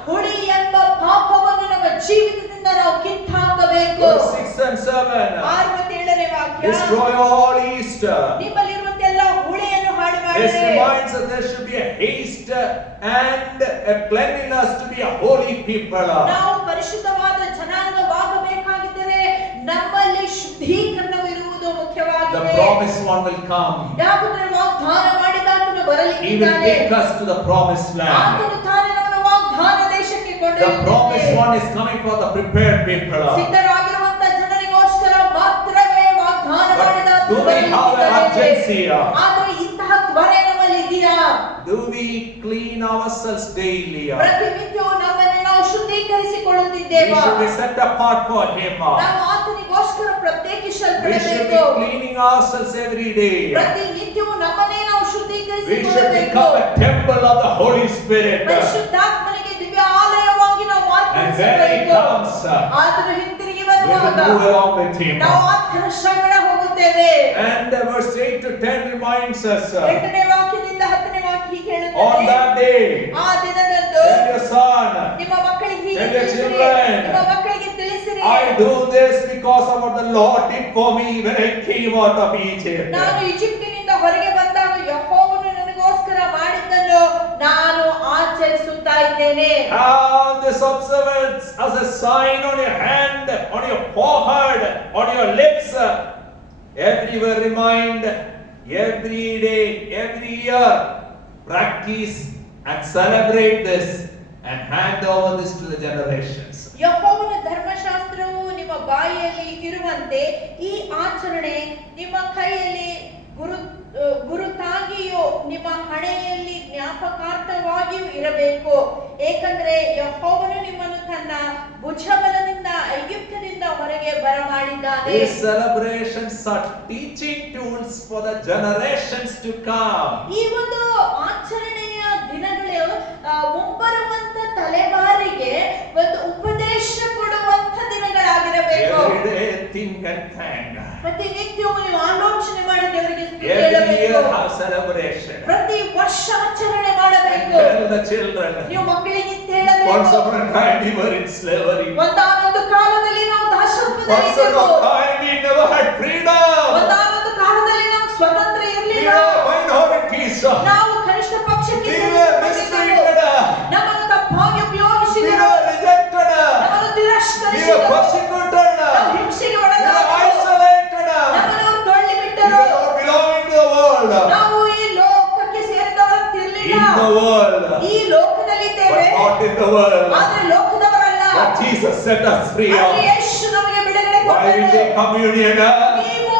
ಹುಳಿ ಎಂಬ ಪಾಪವನ್ನು ನಮ್ಮ ಜೀವಿತದಿಂದ ನಾವು ಕಿತ್ತಾಕಬೇಕು. Verse 6 and 7. 6 ಮತ್ತು 7ನೇ ವಾಕ್ಯ. Destroy all yeast. ನಿಮ್ಮಲ್ಲಿರುವಂತ ಎಲ್ಲ ಹುಳಿಯನ್ನು ಹಾಳು This ಮಾಡಿರಿ. reminds us there should be a haste and a cleanliness to be a holy people. ನಾವು ಪರಿಶುದ್ಧವಾದ ಜನಾಂಗವಾಗಬೇಕಾಗಿದ್ದರೆ ನಮ್ಮಲ್ಲಿ ಶುದ್ಧೀಕರಣವು ಇರುವುದು The ಮುಖ್ಯವಾಗಿದೆ. promised one will come. ಯಾಕಂದ್ರೆ ವಾಗ್ದಾನ ಮಾಡಿದಾತನು He will ಬರಲಿಕ್ಕಿದ್ದಾನೆ. take us to the promised land. ಆತನು ತಾನೇ ನಮ್ಮನ್ನು ವಾಗ್ದಾನ ದೇಶಕ್ಕೆ The promised ಕೊಂಡೊಯ್ಯುತ್ತಾನೆ. one is coming for the prepared people. ಸಿದ್ಧರಾಗಿರುವಂತ ಜನರಿಗೋಸ್ಕರ ಮಾತ್ರವೇ ವಾಗ್ದಾನ But ಮಾಡಿದಾತನು do we have an urgency? ಆದರೆ ಇಂತಹ ತ್ವರೆ ನಮ್ಮಲ್ಲಿ ಇದೆಯಾ? Do we clean ourselves daily? ಪ್ರತಿನಿತ್ಯವೂ ನಮ್ಮನ್ನು ನಾವು We ಶುದ್ಧೀಕರಿಸಿಕೊಳ್ಳುತ್ತಿದ್ದೇವಾ? should be set apart for Him. ನಾವು ಆತನಿಗೋಸ್ಕರ We should ಪ್ರತ್ಯೇಕಿಸಲ್ಪಡಬೇಕು. be cleaning ourselves every day. ಪ್ರತಿನಿತ್ಯವೂ ನಮ್ಮನ್ನೇ ನಾವು We should ಶುದ್ಧೀಕರಿಸಿಕೊಳ್ಳಬೇಕು. become a temple of the Holy Spirit. ಪರಿಶುದ್ಧಾತ್ಮನಿಗೆ ದಿವ್ಯ ಆಲಯವಾಗಿ ನಾವು And when He ಮಾರ್ಪಡಿಸಬೇಕು. comes, ಆತನು ಹಿಂತಿರುಗಿ we will ಬರುವಾಗ move along with Him. ನಾವು ಆತನ ಸಂಗಡ ಹೋಗುತ್ತೇವೆ. And verse 8 to 10 reminds us, 8ನೇ ವಾಕ್ಯದಿಂದ 10ನೇ ವಾಕ್ಯ ಹೀಗೆ on ಹೇಳುತ್ತದೆ. that day, ಆ ದಿನದಂದು tell your son, ನಿಮ್ಮ ಮಕ್ಕಳಿಗೆ ಹೀಗೆ tell your ತಿಳಿಸಿರಿ. children, ನಿಮ್ಮ ಮಕ್ಕಳಿಗೆ ತಿಳಿಸಿರಿ. I do this because of what the Lord did for me when I came out of Egypt. ನಾನು ಈಜಿಪ್ಟಿನಿಂದ ಹೊರಗೆ ಬಂದಾಗ ಯೆಹೋವನು ನನಗೋಸ್ಕರ ಮಾಡಿದ್ದನ್ನು ನಾನು ಆಚರಿಸುತ್ತಾ ಇದ್ದೇನೆ. Have this observance as a sign on your hand, on your forehead, on your lips. Everywhere remind, every day, every year, practice and celebrate this and hand over this to the generations. ಯೆಹೋವನ ಧರ್ಮಶಾಸ್ತ್ರವು ನಿಮ್ಮ ಬಾಯಿಯಲ್ಲಿ ಇರುವಂತೆ ಈ ಆಚರಣೆ ನಿಮ್ಮ ಕೈಯಲ್ಲಿ ಗುರುತಾಗಿಯೂ ನಿಮ್ಮ ಹಣೆಯಲ್ಲಿ ಜ್ಞಾಪಕಾರ್ಥವಾಗಿಯೂ ಇರಬೇಕು. ಏಕೆಂದರೆ ಯೆಹೋವನು ನಿಮ್ಮನ್ನು ತನ್ನ ಭುಜಬಲದಿಂದ ಐಗುಪ್ತದಿಂದ ಹೊರಗೆ ಬರಮಾಡಿದ್ದಾನೆ. These celebrations are teaching tools for the generations to come. ಈ ಒಂದು ಆಚರಣೆಯ ದಿನಗಳು ಮುಂಬರುವಂತ ತಲೆಮಾರಿಗೆ ಒಂದು ಉಪದೇಶ ಕೊಡುವಂತ ದಿನಗಳಾಗಿರಬೇಕು. Every day think and thank. ಪ್ರತಿನಿತ್ಯವೂ ನೀವು ಆಲೋಚನೆ ಮಾಡಿ ದೇವರಿಗೆ ಸ್ತುತಿ Every year ಹೇಳಬೇಕು. have celebration. ಪ್ರತಿ ವರ್ಷ ಆಚರಣೆ And ಮಾಡಬೇಕು. tell the children. ನೀವು ಮಕ್ಕಳಿಗೆ Once ಹೇಳಬೇಕು. upon a time we were in slavery. ಒಂದಾನೊಂದು ಕಾಲದಲ್ಲಿ ನಾವು Once ದಾಸತ್ವದಲ್ಲಿದ್ದೆವು. upon a time we never had freedom. ಒಂದಾನೊಂದು ಕಾಲದಲ್ಲಿ ನಾವು ಸ್ವತಂತ್ರ We ಇರಲಿಲ್ಲ. were minorities. ನಾವು ಕನಿಷ್ಠ ಪಕ್ಷಕ್ಕೆ We were ಸೇರಿಸಲ್ಪಟ್ಟಿದ್ದೆವು. mistreated. ನಮ್ಮನ್ನು ತಪ್ಪಾಗಿ We ಉಪಯೋಗಿಸಿದರು. were rejected. ನಮ್ಮನ್ನು We were ತಿರಸ್ಕರಿಸಿದರು. persecuted. ನಾವು ಹಿಂಸೆಗೆ We were ಒಳಗಾದೆವು. isolated. ನಮ್ಮನ್ನು ತಳ್ಳಿ We ಬಿಟ್ಟರು. were not belonging to the world. ನಾವು ಈ ಲೋಕಕ್ಕೆ ಸೇರಿದವರಂತಿರಲಿಲ್ಲ. In the world. ಈ ಲೋಕದಲ್ಲಿದ್ದೇವೆ, But not in the world. ಆದರೆ ಲೋಕದವರಲ್ಲ. But Jesus set us free. ಆದರೆ ಯೇಸು ನಮಗೆ ಬಿಡುಗಡೆ Why we ಕೊಟ್ಟನು. take communion? ನೀವು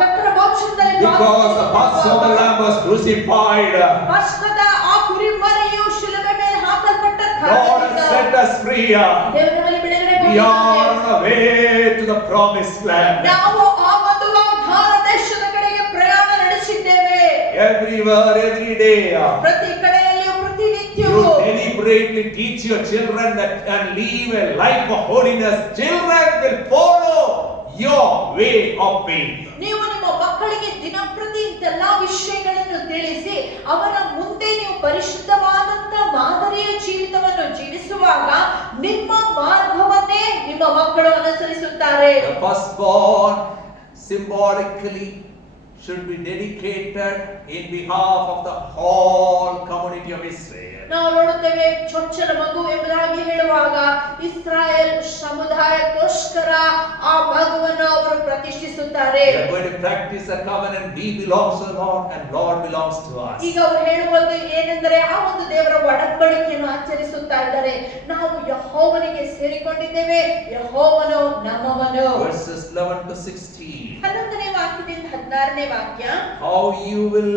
ಕರ್ತನ ಭೋಜನದಲ್ಲಿ Because the Passover lamb was crucified. ಪಸ್ಕದ ಆ ಕುರಿಮರಿಯು ಶಿಲುಬೆ ಮೇಲೆ ಹಾಕಲ್ಪಟ್ಟ Lord has ಕಾರಣದಿಂದ set us free. ದೇವರು ನಮಗೆ ಬಿಡುಗಡೆ We are ಕೊಟ್ಟಿದ್ದಾನೆ. on the way to the promised land. ನಾವು ಆ ಒಂದು ವಾಗ್ದಾನ ದೇಶದ ಕಡೆಗೆ ಪ್ರಯಾಣ ನಡೆಸಿದ್ದೇವೆ. Everywhere, every day. ಪ್ರತಿ ಕಡೆಯಲ್ಲಿಯೂ ಪ್ರತಿನಿತ್ಯವೂ You deliberately teach your children that and live a life of holiness. Children will follow your way of faith. ನೀವು ನಿಮ್ಮ ಮಕ್ಕಳಿಗೆ ದಿನಪ್ರತಿ ಇಂತೆಲ್ಲಾ ವಿಷಯಗಳನ್ನು ತಿಳಿಸಿ ಅವರ ಮುಂದೆ ನೀವು ಪರಿಶುದ್ಧವಾದಂತ ಮಾದರಿಯ ಜೀವಿತವನ್ನು ಜೀವಿಸುವಾಗ ನಿಮ್ಮ ಮಾರ್ಗವನ್ನೇ ನಿಮ್ಮ ಮಕ್ಕಳು ಅನುಸರಿಸುತ್ತಾರೆ. The firstborn symbolically should be dedicated in behalf of the whole community of Israel. ನಾವು ನೋಡುತ್ತೇವೆ ಚೊಚ್ಚಲ ಮಗು ಎಂಬುದಾಗಿ ಹೇಳುವಾಗ ಇಸ್ರಾಯೇಲ್ ಸಮುದಾಯಕ್ಕೋಸ್ಕರ ಆ ಮಗುವನ್ನು ಅವರು ಪ್ರತಿಷ್ಠಿಸುತ್ತಾರೆ. We are going to practice the covenant. We belong to the Lord and Lord belongs to us. ಈಗ ಅವರು ಹೇಳುವುದು ಏನೆಂದರೆ ಆ ಒಂದು ದೇವರ ಒಡಂಬಡಿಕೆಯನ್ನು ಆಚರಿಸುತ್ತಾ ಇದ್ದಾರೆ. ನಾವು ಯೆಹೋವನಿಗೆ ಸೇರಿಕೊಂಡಿದ್ದೇವೆ, ಯೆಹೋವನು ನಮ್ಮವನು. Verses 11 to 16. 11ನೇ ವಾಕ್ಯದಿಂದ 16ನೇ ವಾಕ್ಯ. How you will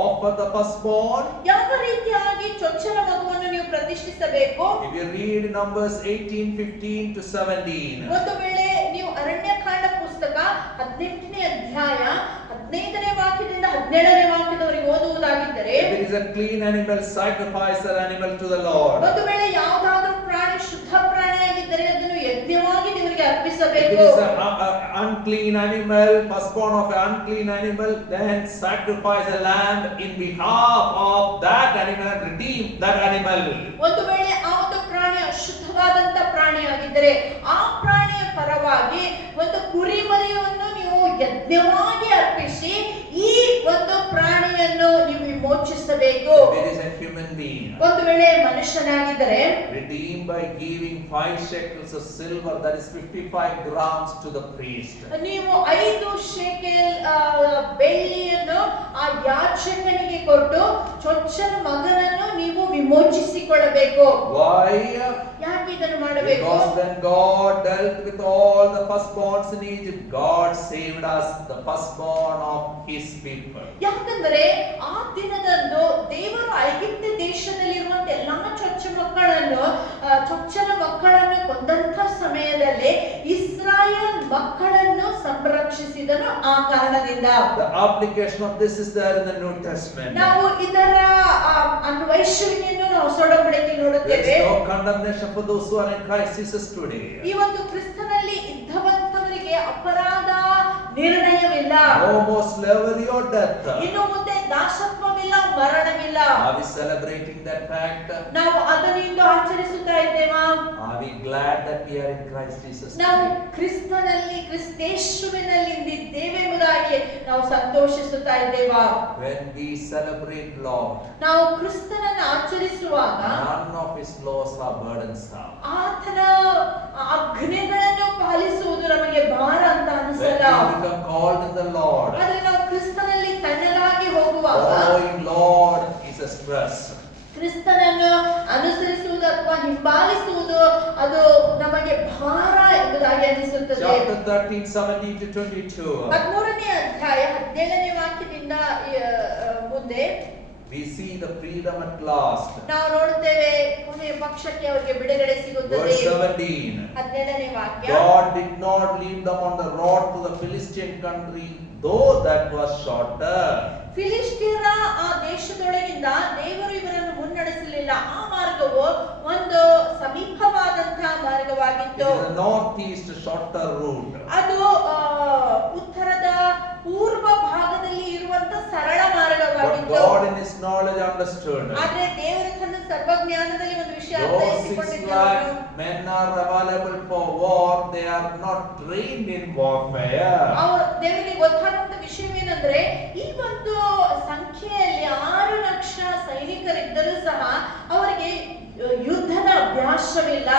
offer the firstborn? ಯಾವ ರೀತಿಯಾಗಿ ಚೊಚ್ಚಲ ಮಗುವನ್ನು ನೀವು ಪ್ರತಿಷ್ಠಿಸಬೇಕು. If you read Numbers 18:15 to 17, ಒಂದು ವೇಳೆ ನೀವು ಅರಣ್ಯಕಾಂಡ ಪುಸ್ತಕ 18ನೇ ಅಧ್ಯಾಯ 15ನೇ ವಾಕ್ಯದಿಂದ 17ನೇ ವಾಕ್ಯದವರೆಗೆ ಓದುವುದಾಗಿದ್ದರೆ, if it is a clean animal, sacrifice that animal to the Lord. ಒಂದು ವೇಳೆ ಯಾವುದಾದರೂ ಪ್ರಾಣಿ ಶುದ್ಧ ಪ್ರಾಣಿಯಾಗಿದ್ದರೆ ಅದನ್ನು ಯಜ್ಞವಾಗಿ ದೇವರಿಗೆ If it ಅರ್ಪಿಸಬೇಕು. is an unclean animal, firstborn of an unclean animal, then sacrifice a lamb in behalf of that animal and redeem that animal. ಒಂದು ವೇಳೆ ಆ ಒಂದು ಪ್ರಾಣಿ ಅಶುದ್ಧವಾದಂತ ಪ್ರಾಣಿಯಾಗಿದ್ದರೆ ಆ ಪ್ರಾಣಿಯ ಪರವಾಗಿ ಒಂದು ಕುರಿಮರಿಯನ್ನು ನೀವು ಯಜ್ಞವಾಗಿ ಅರ್ಪಿಸಿ ಈ ಒಂದು ಪ್ರಾಣಿಯನ್ನು ನೀವು ವಿಮೋಚಿಸಬೇಕು. If it is a human being, ಒಂದು ವೇಳೆ ಮನುಷ್ಯನಾಗಿದ್ದರೆ redeem by giving 5 shekels of silver, that is 55 grams, to the priest. ನೀವು 5 ಶೇಕೆಲ್ ಬೆಳ್ಳಿಯನ್ನು ಆ ಯಾಜಕನಿಗೆ ಕೊಟ್ಟು ಚೊಚ್ಚಲ ಮಗನನ್ನು ನೀವು ವಿಮೋಚಿಸಿಕೊಳ್ಳಬೇಕು. Why? ಯಾಕೆ ಇದನ್ನು ಮಾಡಬೇಕು? Because when God dealt with all the firstborns in Egypt, God saved us, the firstborn of His people. ಯಾಕಂದರೆ ಆ ದಿನದಂದು ದೇವರು ಐಗುಪ್ತ ದೇಶದಲ್ಲಿರುವಂತ ಎಲ್ಲಾ ಚೊಚ್ಚಲ ಮಕ್ಕಳನ್ನು ಕೊಂದಂತ ಸಮಯದಲ್ಲಿ ಇಸ್ರಾಯೇಲ್ ಮಕ್ಕಳನ್ನು ಸಂರಕ್ಷಿಸಿದನು. ಆ ಕಾರಣದಿಂದ The application of this is there in the New Testament. ನಾವು ಇದರ ಅನ್ವಯಿಸುವಿಕೆಯನ್ನು ನಾವು ಹೊಸ ಒಡಂಬಡಿಕೆಯಲ್ಲಿ There ನೋಡುತ್ತೇವೆ. is no condemnation for those who are in Christ Jesus today. ಈ ಒಂದು ಕ್ರಿಸ್ತನಲ್ಲಿ ಇದ್ದವಂತವರಿಗೆ ಅಪರಾಧ ನಿರ್ಣಯವಿಲ್ಲ. No more slavery or death. ಇನ್ನು ಮುಂದೆ ದಾಸತ್ವವಿಲ್ಲ, ಮರಣವಿಲ್ಲ. Are we celebrating that fact? ನಾವು ಅದನ್ನು ಇಂದು ಆಚರಿಸುತ್ತಾ ಇದ್ದೇವಾ? Are we glad that we are in Christ Jesus ನಾವು today? ಕ್ರಿಸ್ತನಲ್ಲಿ ಕ್ರಿಸ್ತೇಶುವಿನಲ್ಲಿ ಇದ್ದೇವೆ ಎಂಬುದಾಗಿ ನಾವು ಸಂತೋಷಿಸುತ್ತಾ ಇದ್ದೇವಾ? When we celebrate Lord, ನಾವು ಕ್ರಿಸ್ತನನ್ನು ಆಚರಿಸುವಾಗ none of His laws are burdensome. ಆತನ ಆಜ್ಞೆಗಳನ್ನು ಪಾಲಿಸುವುದು ನಮಗೆ ಭಾರ ಅಂತ When ಅನಿಸಲ್ಲ. we become called in the Lord, ಆದ್ರೆ ನಾವು ಕ್ರಿಸ್ತನಲ್ಲಿ ತಣ್ಣಗಾಗಿ ಹೋಗುವಾಗ following Lord is a stress. ಕ್ರಿಸ್ತನನ್ನು ಅನುಸರಿಸುವುದು ಅಥವಾ ಹಿಂಬಾಲಿಸುವುದು ಅದು ನಮಗೆ ಭಾರ ಎಂಬುದಾಗಿ ಅನಿಸುತ್ತದೆ. Chapter 13, 17 to 22. 13ನೇ ಅಧ್ಯಾಯ 17ನೇ ವಾಕ್ಯದಿಂದ ಮುಂದೆ We see the freedom at last. ನಾವು ನೋಡುತ್ತೇವೆ ಕೊನೆಯ ಪಕ್ಷಕ್ಕೆ ಅವರಿಗೆ ಬಿಡುಗಡೆ ಸಿಗುತ್ತದೆ. Verse 17. 17ನೇ ವಾಕ್ಯ, God did not leave them on the road to the Philistine country, though that was shorter. ಫಿಲಿಷ್ಟಿಯರ ಆ ದೇಶದೊಳಗಿಂದ ದೇವರು ಇವರನ್ನು ಮುನ್ನಡೆಸಲಿಲ್ಲ. ಆ ಮಾರ್ಗವು ಒಂದು ಸಮೀಪವಾದಂತಹ It ಮಾರ್ಗವಾಗಿತ್ತು. is a northeast shorter route. ಅದು ಉತ್ತರದ ಪೂರ್ವ ಭಾಗದಲ್ಲಿ ಇರುವಂತ ಸರಳ But ಮಾರ್ಗವಾಗಿತ್ತು. God in His knowledge understood. ಆದ್ರೆ ದೇವರು ತನ್ನ ಸರ್ವಜ್ಞಾನದಲ್ಲಿ ಒಂದು ವಿಷಯ Those 6 ಅರ್ಥೈಸಿಕೊಂಡಿದ್ದನು. lakh men are available for war, they are not trained in warfare. ಅವರು ದೇವರಿಗೆ ಗೊತ್ತಾದಂತ ವಿಷಯವೇನೆಂದ್ರೆ ಈ ಒಂದು ಸಂಖ್ಯೆಯಲ್ಲಿ 6 ಲಕ್ಷ ಸೈನಿಕರಿದ್ದರೂ ಸಹ ಅವರಿಗೆ ಯುದ್ಧದ ಅಭ್ಯಾಸವಿಲ್ಲ.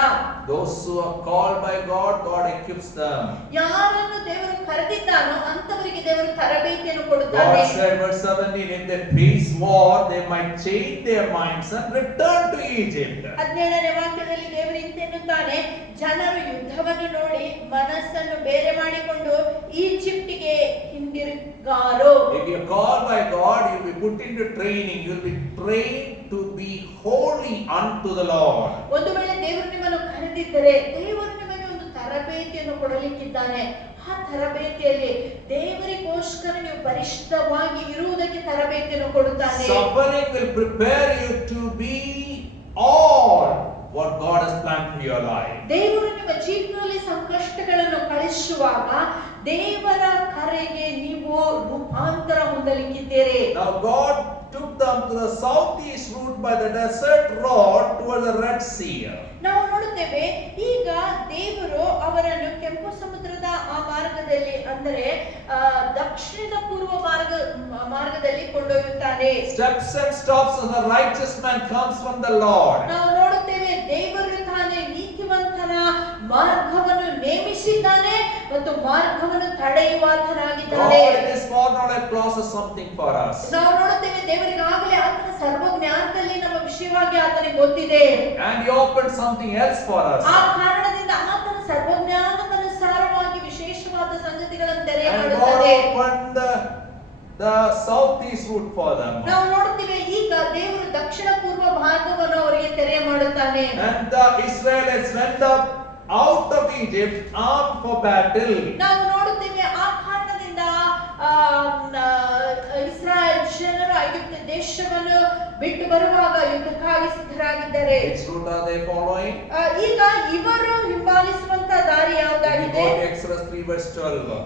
Those who are called by God, God equips them. ಯಾರನ್ನು ದೇವರು ಕರೆದಿದ್ದಾನೋ ಅಂತವರಿಗೆ ದೇವರು ತರಬೇತಿಯನ್ನು ಕೊಡುತ್ತಾನೆ. God said, verse 17, if they face war, they might change their minds and return to Egypt. 17ನೇ ವಾಕ್ಯದಲ್ಲಿ ದೇವರು ಇಂತೆನ್ನುತ್ತಾನೆ, ಜನರು ಯುದ್ಧವನ್ನು ನೋಡಿ ಮನಸ್ಸನ್ನು ಬೇರೆ ಮಾಡಿಕೊಂಡು ಈಜಿಪ್ಟಿಗೆ ಹಿಂದಿರುಗಾರು. If you are called by God, you will be put into training. You will be trained to be holy unto the Lord. ಒಂದು ವೇಳೆ ದೇವರು ನಿಮ್ಮನ್ನು ಕರೆದಿದ್ದರೆ ದೇವರು ನಿಮಗೆ ಒಂದು ತರಬೇತಿಯನ್ನು ಕೊಡಲಿಕ್ಕಿದ್ದಾನೆ. ಆ ತರಬೇತಿಯಲ್ಲಿ ದೇವರಿಗೋಸ್ಕರ ನೀವು ಪರಿಶುದ್ಧವಾಗಿ ಇರುವುದಕ್ಕೆ ತರಬೇತಿಯನ್ನು ಕೊಡುತ್ತಾನೆ. Suffering will prepare you to be all what God has planned for your life. ದೇವರು ನಿಮ್ಮ ಜೀವನದಲ್ಲಿ ಸಂಕಷ್ಟಗಳನ್ನು ಕಳಿಸುವಾಗ ದೇವರ ಕರೆಗೆ ನೀವು ರೂಪಾಂತರ ಹೊಂದಲಿಕ್ಕಿದ್ದೀರಿ. Now God took them to the southeast route by the desert road towards the Red Sea. ನಾವು ನೋಡುತ್ತೇವೆ ಈಗ ದೇವರು ಅವರನ್ನು ಕೆಂಪು ಸಮುದ್ರದ ಆ ಮಾರ್ಗದಲ್ಲಿ ಅಂದರೆ ದಕ್ಷಿಣದ ಪೂರ್ವ ಮಾರ್ಗದಲ್ಲಿ ಕೊಂಡೊಯ್ಯುತ್ತಾನೆ. Steps and stops of the righteous man comes from the Lord. ನಾವು ನೋಡುತ್ತೇವೆ ದೇವರು ತಾನೇ ನೀತಿವಂತನ ಮಾರ್ಗವನ್ನು ನೇಮಿಸಿದ್ದಾನೆ ಮತ್ತು ಮಾರ್ಗವನ್ನು ತಡೆಯುವಾತನಾಗಿದ್ದಾನೆ. God in His foreknowledge closes something for us. ನಾವು ನೋಡುತ್ತೇವೆ ದೇವರಿಗಾಗಲೇ ಆತನ ಸರ್ವಜ್ಞಾನದಲ್ಲಿ ನಮ್ಮ ವಿಷಯವಾಗಿ ಆತನಿಗೆ ಗೊತ್ತಿದೆ. And He opened something else for us. ಆ ಕಾರಣದಿಂದ ಆತನ ಸರ್ವಜ್ಞಾನಕ್ಕನುಸಾರವಾಗಿ ವಿಶೇಷವಾದ ಸಂಗತಿಗಳನ್ನು ತೆರೆ And God ಮಾಡುತ್ತದೆ. opened the southeast route for them. ನಾವು ನೋಡುತ್ತೇವೆ ಈಗ ದೇವರು ದಕ್ಷಿಣ ಪೂರ್ವ ಭಾಗವನ್ನು ಅವರಿಗೆ ತೆರೆ ಮಾಡುತ್ತಾನೆ. And the Israelites went up out of Egypt armed for battle. ನಾವು ನೋಡುತ್ತೇವೆ ಆ ಕಾರಣದಿಂದ ಇಸ್ರಾಯೇಲ್ ಜನರು ಐಗುಪ್ತ ದೇಶವನ್ನು ಬಿಟ್ಟು ಬರುವಾಗ ಯುದ್ಧಕ್ಕಾಗಿ ಸಿದ್ಧರಾಗಿದ್ದಾರೆ. Which route are they following? ಈಗ ಇವರು ಹಿಂಬಾಲಿಸುವಂತ ದಾರಿ ಯಾವುದಾಗಿದೆ? Exodus 3 verse 12.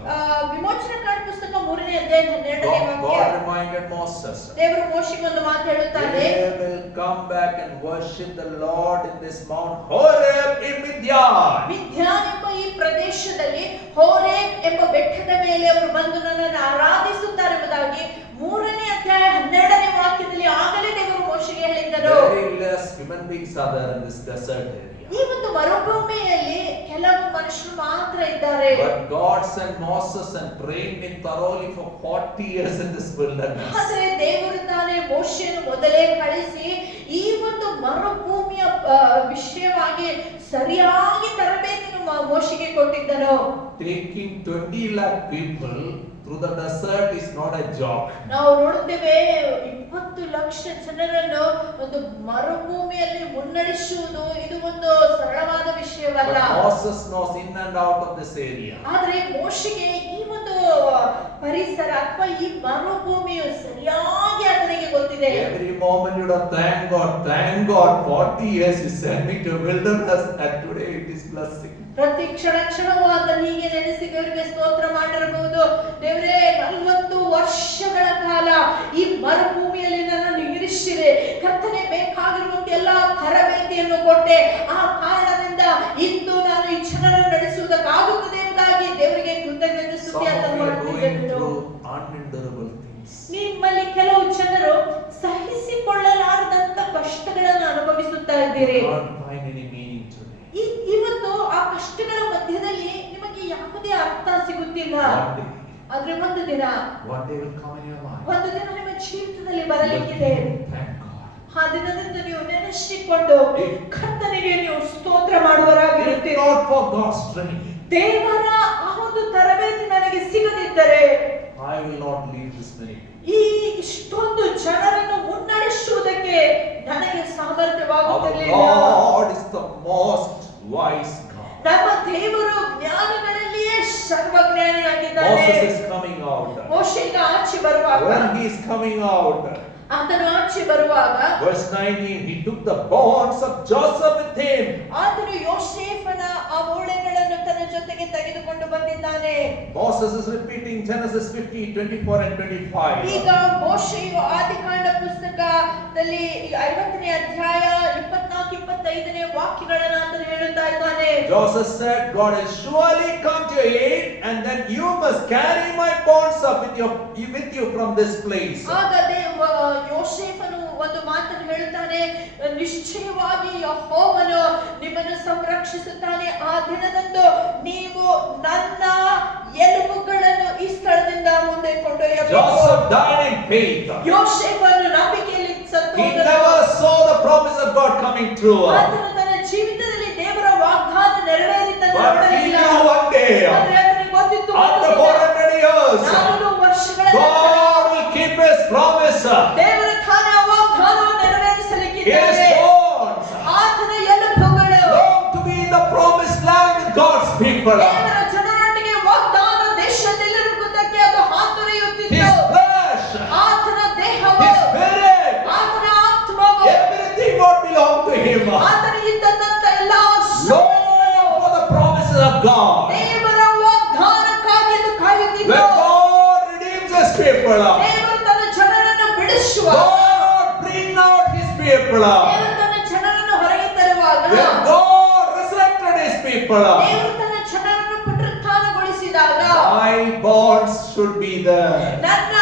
ವಿಮೋಚನಕಾಂಡ ಪುಸ್ತಕ 3ನೇ ಅಧ್ಯಾಯ 12ನೇ ವಾಕ್ಯ. God reminded Moses. ದೇವರು ಮೋಶೆಗೆ ಒಂದು ಮಾತು ಹೇಳುತ್ತಾನೆ. They will come back and worship the Lord in this Mount Horeb in Midian. ಮಿದ್ಯಾನ್ ಎಂಬ ಈ ಪ್ರದೇಶದಲ್ಲಿ ಹೋರೇಬ್ ಎಂಬ ಬೆಟ್ಟದ ಮೇಲೆ ಅವರು ಬಂದು ನನ್ನನ್ನು ಆರಾಧಿಸುತ್ತಾರೆ ಎಂಬುದಾಗಿ 3ನೇ ಅಧ್ಯಾಯ 12ನೇ ವಾಕ್ಯದಲ್ಲಿ ಆಗಲೇ ದೇವರು ಮೋಶೆಗೆ ಹೇಳಿದ್ದರು. Very less human beings are there in this desert area. ಈ ಒಂದು ಮರುಭೂಮಿಯಲ್ಲಿ ಕೆಲವು ಮನುಷ್ಯರು ಮಾತ್ರ ಇದ್ದಾರೆ. But God sent Moses and trained him thoroughly for 40 years in this wilderness. ಆದರೆ ದೇವರು ತಾನೇ ಮೋಶೆಯನ್ನು ಮೊದಲೇ ಕಳಿಸಿ ಈ ಒಂದು ಮರುಭೂಮಿಯ ವಿಷಯವಾಗಿ ಸರಿಯಾಗಿ ತರಬೇತಿಯನ್ನು ಮೋಶೆಗೆ ಕೊಟ್ಟಿದ್ದನು. Taking 20 lakh people through the desert is not a joke. ನಾವು ನೋಡುತ್ತೇವೆ 20 ಲಕ್ಷ ಜನರನ್ನು ಒಂದು ಮರುಭೂಮಿಯಲ್ಲಿ ಮುನ್ನಡೆಸುವುದು ಇದು ಒಂದು ಸರಳವಾದ ವಿಷಯವಲ್ಲ. But Moses knows in and out of this area. ಆದರೆ ಮೋಶೆಗೆ ಈ ಒಂದು ಪರಿಸರ ಅಥವಾ ಈ ಮರುಭೂಮಿಯು ಸರಿಯಾಗಿ ಆತನಿಗೆ ಗೊತ್ತಿದೆ. Every moment you would thank God 40 years you sent me to wilderness and today it is blessing. ಪ್ರತಿ ಕ್ಷಣವೂ ಆತನು ಹೀಗೆ ನೆನೆಸಿ ದೇವರಿಗೆ ಸ್ತೋತ್ರ ಮಾಡಿರಬಹುದು. ದೇವರೇ 40 ವರ್ಷಗಳ ಕಾಲ ಈ ಮರುಭೂಮಿಯಲ್ಲಿ ನನ್ನನ್ನು ಇರಿಸಿದೆ, ಕರ್ತನೇ ಬೇಕಾಗಿರುವಂತ ಎಲ್ಲಾ ತರಬೇತಿಯನ್ನು ಕೊಟ್ಟೆ, ಆ ಕಾರಣದಿಂದ ಇಂದು ನಾನು ಈ ಜನರನ್ನು ನಡೆಸುವುದಕ್ಕಾಗುತ್ತದೆ ಎಂಬುದಾಗಿ ದೇವರಿಗೆ ಕೃತಜ್ಞತೆ ಸ್ತುತಿ ಆತನು ಮಾಡುತ್ತಿದ್ದನು. ನಿಮ್ಮಲ್ಲಿ ಕೆಲವು ಜನರು ಸಹಿಸಿಕೊಳ್ಳಲಾರದಂತ ಕಷ್ಟಗಳನ್ನು ಅನುಭವಿಸುತ್ತಾ ಇದ್ದೀರಿ. ಇವತ್ತು ಆ ಕಷ್ಟಗಳ ಮಧ್ಯದಲ್ಲಿ ನಿಮಗೆ ಯಾವುದೇ ಅರ್ಥ ಸಿಗುತ್ತಿಲ್ಲ. ಆದ್ರೆ ಒಂದು ದಿನ ನಿಮ್ಮ ಜೀವಿತದಲ್ಲಿ ಬರಲಿಕ್ಕಿದೆ. ಆ ದಿನದಿಂದ ನೀವು ನೆನೆಸಿಕೊಂಡು ಕರ್ತನಿಗೆ ನೀವು ಸ್ತೋತ್ರ ಮಾಡುವರಾಗಿರುತ್ತೀರಿ. ದೇವರ ಆ ಒಂದು ತರಬೇತಿ ನನಗೆ ಸಿಗದಿದ್ದರೆ I will not leave this many. ಈ ಇಷ್ಟೊಂದು ಜನರನ್ನು ಮುನ್ನಡೆಸುವುದಕ್ಕೆ ನನಗೆ ಸಾಮರ್ಥ್ಯವಾಗುತ್ತಿರಲಿಲ್ಲ. God is the most wise God. ನಮ್ಮ ದೇವರು ಜ್ಞಾನಿಗಳಲ್ಲಿಯೇ ಸರ್ವಜ್ಞಾನಿಯಾಗಿದ್ದಾನೆ. Moses is coming out. ಮೋಶೆ ಆಚೆ ಬರುವಾಗ, when he is coming out, ಆತನು ಆಚೆ ಬರುವಾಗ verse 19, he took the bonds of Joseph with him. ಆತನು ಯೋಸೇಫನ ಆ ಮೂಳೆಗಳನ್ನು ತನ್ನ ಜೊತೆಗೆ ತೆಗೆದುಕೊಂಡು ಬಂದಿದ್ದಾನೆ. Moses is repeating Genesis 50, 24 and 25. ಈಗ ಮೋಶೆಯು ಆದಿಕಾಂಡ ಪುಸ್ತಕದಲ್ಲಿ 50ನೇ ಅಧ್ಯಾಯ 24-25ನೇ ವಾಕ್ಯಗಳನ್ನು ಆತನು ಹೇಳುತ್ತಾ ಇದ್ದಾನೆ. Joseph said, God will surely come to your aid, and then you must carry my bonds up with you from this place. ಆಗ ಯೋಸೇಫನು ಒಂದು ಮಾತನ್ನು ಹೇಳುತ್ತಾನೆ, ನಿಶ್ಚಯವಾಗಿ ಯೆಹೋವನು ನಿಮ್ಮನ್ನು ಸಂರಕ್ಷಿಸುತ್ತಾನೆ. ಆ ದಿನದಂದು ನೀವು ನನ್ನ ಎಲುಬುಗಳನ್ನು ಈ ಸ್ಥಳದಿಂದ ಮುಂದೆ ಕೊಂಡೊಯ್ಯಬೇಕು. Joseph died in faith. ಯೋಸೇಫನು ನಂಬಿಕೆಯಲ್ಲಿ ಸತ್ತು He never saw the promise of God coming true. ಆತನು ತನ್ನ ಜೀವಿತದಲ್ಲಿ ದೇವರ ವಾಗ್ದಾನ ನೆರವೇರಿದ್ದನ್ನು But he ನೋಡಲಿಲ್ಲ. knew one day, ಆದರೆ ಆತನಿಗೆ ಗೊತ್ತಿತ್ತು, after 400 years, 400 ವರ್ಷಗಳ God will keep his promise. ದೇವರ ತಾನೇ ಆ ವಾಗ್ದಾನವನ್ನು ನೆರವೇರಿಸಲಿಕ್ಕಿದ್ದಾನೆ. His bones ಆತನ ಎಲುಬುಗಳು long to be in the promised land with God's people. ದೇವರ ಜನರೊಟ್ಟಿಗೆ ವಾಗ್ದಾನ ದೇಶದಲ್ಲಿರುವುದಕ್ಕೆ ಅದು ಹಾತೊರೆಯುತ್ತಿತ್ತು. His flesh, ಆತನ ದೇಹವು, his spirit, ಆತನ ಆತ್ಮವು, everything what belonged to him. ಆತನಿಗೆ ಇದ್ದಂತ ಎಲ್ಲಾ Long for the promises of God. ದೇವರ ವಾಗ್ದಾನಕ್ಕಾಗಿ ಅದು ಕಾಯುತ್ತಿತ್ತು. When God redeems his people, ದೇವರು ತನ್ನ ಜನರನ್ನು ಬಿಡಿಸುವ, God bring out his people. ದೇವರು ತನ್ನ ಜನರನ್ನು ಹೊರಗೆ ತರುವಾಗ, When God resurrected his people, ದೇವರು ತನ್ನ ಜನರನ್ನು ಪುನರುತ್ಥಾನಗೊಳಿಸಿದಾಗ my bonds should be there ನನ್ನ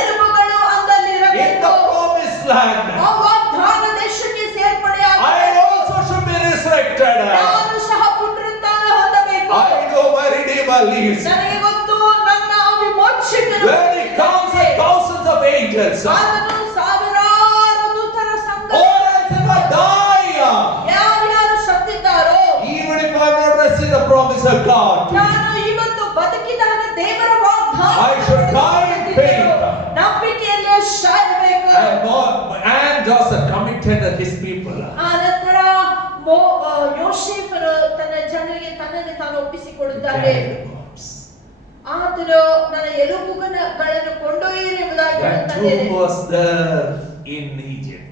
ಎಲುಬುಗಳು ಅಂದಲ್ಲಿರಬೇಕು. in the promised land. ಆ ವಾಗ್ದಾನ ದೇಶಕ್ಕೆ I ಸೇರ್ಪಡೆಯಾಗಬೇಕು. also should be resurrected. ನಾನು ಸಹ ಪುನರುತ್ಥಾನ ಹೊಂದಬೇಕು. I know my Redeemer lives. ನನಗೆ ಗೊತ್ತು ನನ್ನ ವಿಮೋಚಕನು When he comes with thousands of angels, ಆತನು ಸಾವಿರಾರು ದೂತರ ಸಂಘ or else if I die, ಯಾರ್ಯಾರು ಸತ್ತಿದ್ದಾರೋ, even if I am not receiving the promise of God, ನಾನು ಇವತ್ತು ಬದುಕಿದಾಗ ದೇವರ ವಾಗ್ದಾನ I should die in faith. ಹೇಳಿದ್ದಾರೆ. carry the bones. ಆತನು ನನ್ನ ಎಲುಬುಗಳನ್ನು ಕೊಂಡೊಯ್ಯಿರಿ ಎಂಬುದಾಗಿ That ಹೇಳುತ್ತಾನೆ. tomb was there in Egypt.